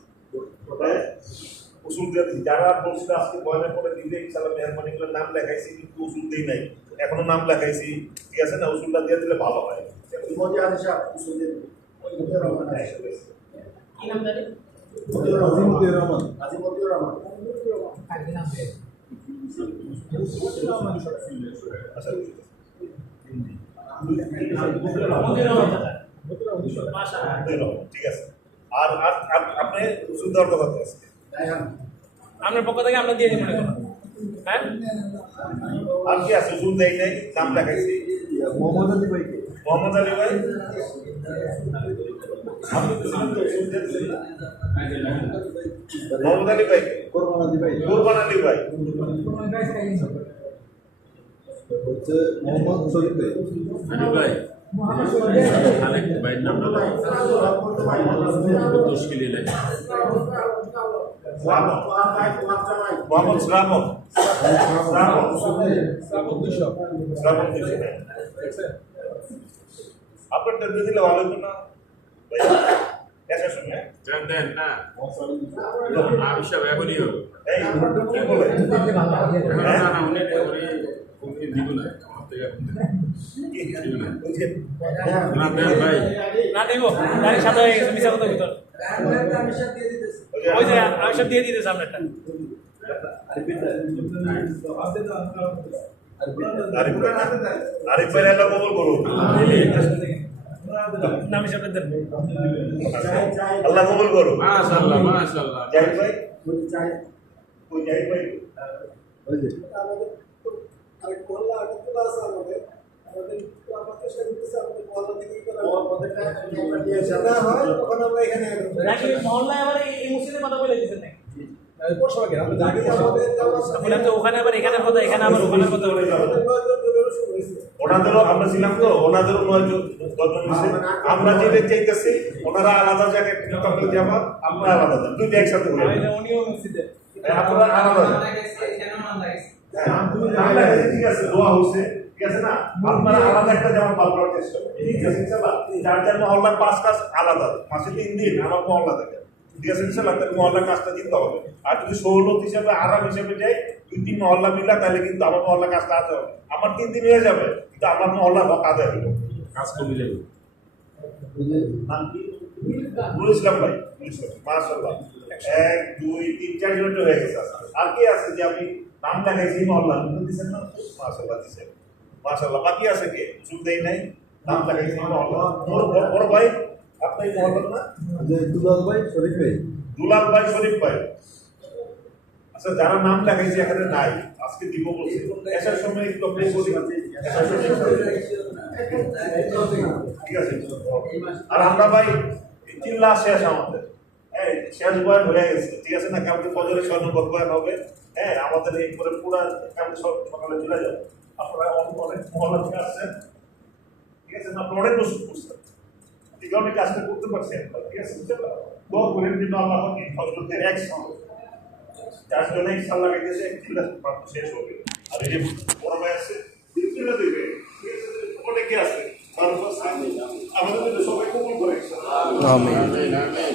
উসুল দিয়ে দিচ্ছি যারা বলছিল আজকে বয়ানের পরে দিলে ইনশাআল্লাহ মেহরবানি করে নাম লেখাইছি, কিন্তু উসুল দিই নাই, এখনো নাম লেখাইছি। ঠিক আছে না, উসুলটা দিয়ে দিলে ভালো হয়। কি নাম জানি? ঠিক আছে। আর আপনি উসুল দেওয়ার কথা আছে আপনার পক্ষ থেকে আমরা দিয়ে দিই মনে করেন। হ্যাঁ, আর কি আছে? উসুল দেই নাই, নাম লেখাইছি। মোহাম্মদ আলী ভাই, মোহাম্মদ আলী ভাই কুরবান আলী ভাই হচ্ছে মোহাম্মদ শরীফ ভাই, আরেক ভাইয়ের নামটা মুশকিল নাই, মোহাম্মদ শ্রাবণ আপনার টেন্ডে দিলে ভালো হতো না? দেন না হিসাব এখনই হবে। দিব না ভাই, না দিব গাড়ি সাদা হয়ে গেছে, মিশা কথা ভিতর ওই যে আমি সব দিয়ে দিতেছি আপনারটা। আরিফ ভাই আল্লাহ কবুল করুন, নাম হিসাবে দেন। আল্লাহ কবুল করুন। মাশাআল্লাহ মাশাআল্লাহ। জাহিদ ভাই, ওই জাহিদ ভাই ওই যে নাকি মহল্লায় আবার এই মসজিদের কথা বলে দিচ্ছেন নাকি? বললাম তো ওখানে আবার এখানের কথা, এখানে আবার ওখানের কথা বলে ওনাদেরও আমরা ছিলাম তো, ওনাদেরও 9 জন 10 জন মিশে আমরা যেটা চাইতেছি, ওনারা আলাদা জায়গায় তখন যাবা, আমরা আলাদা যাই, দুইটা একসাথে হয়ে যাবে। উনিও মসজিদে আপনারা আলাদা যান। ঠিক আছে, দোয়া হচ্ছে, ঠিক আছে না? আপনারা আলাদা একটা যেমন পাল করার চেষ্টা করবেন, ঠিক আছে ইনশাআল্লাহ। যার যার মহল্লার 5 কাজ আলাদা, মাসে 3 দিন আমার মহল্লা থেকে, ঠিক আছে ইনশাআল্লাহ। তাহলে মহল্লার কাজটা দিতে হবে। আর যদি সৌলত হিসাবে আরাম হিসাবে যাই 2-3 মহল্লা মিলা, তাহলে কিন্তু আমার মহল্লার কাজটা আতে হবে। আমার 3 দিন হয়ে যাবে, কিন্তু আমার মহল্লার হক আদায় হলো, কাজ কমে যাবে। নাম কি? নুরুল ইসলাম ভাই, মাশাআল্লাহ। 1 2 3 4 জন হয়ে গেছে। আর কি আছে যে আমি নাম দেখাইছি মহল্লা দিচ্ছেন না? মাশাআল্লাহ দিচ্ছেন, মাশাআল্লাহ। বাকি আছে কি? সুযোগ দেই নাই, নাম দেখাইছি মহল্লা। বড় ভাই আপনি মহল্লা না? দুলাল ভাই শরীফ ভাই, দুলাল ভাই শরীফ ভাই। আচ্ছা, যারা নাম দেখাইছি এখানে নাই, আজকে দিব বলছি, এসার সময় একটু আপনি বলি, ঠিক আছে। আর আমরা ভাই চিল্লা শেষ আমাদের, হ্যাঁ শেষ বয়ান হয়ে গেছে, ঠিক আছে না? কালকে ফজরের স্বর্ণপদ বয়ান হবে, হ্যাঁ আমাদের এই করে পুরা কালকে সকালে চলে যাবে। আপনারা অনেক মহল্লা থেকে আসছেন, ঠিক আছে না? আপনারা অনেক প্রস্তুত করছেন, ঠিক অনেক কাজটা করতে পারছেন, ঠিক আছে। দোয়া করেন কিন্তু আল্লাহ কি ফজরের একসঙ্গে 4 জনে ইনশাআল্লাহ গেছে, চিল্লা শেষ হবে। আর এই যে বড় ভাই আছে দিলে দিবে ঠিক আছে অনেকে আছে তারপর আমাদের সবাই কবুল করে আমিন। আমিন, আমিন।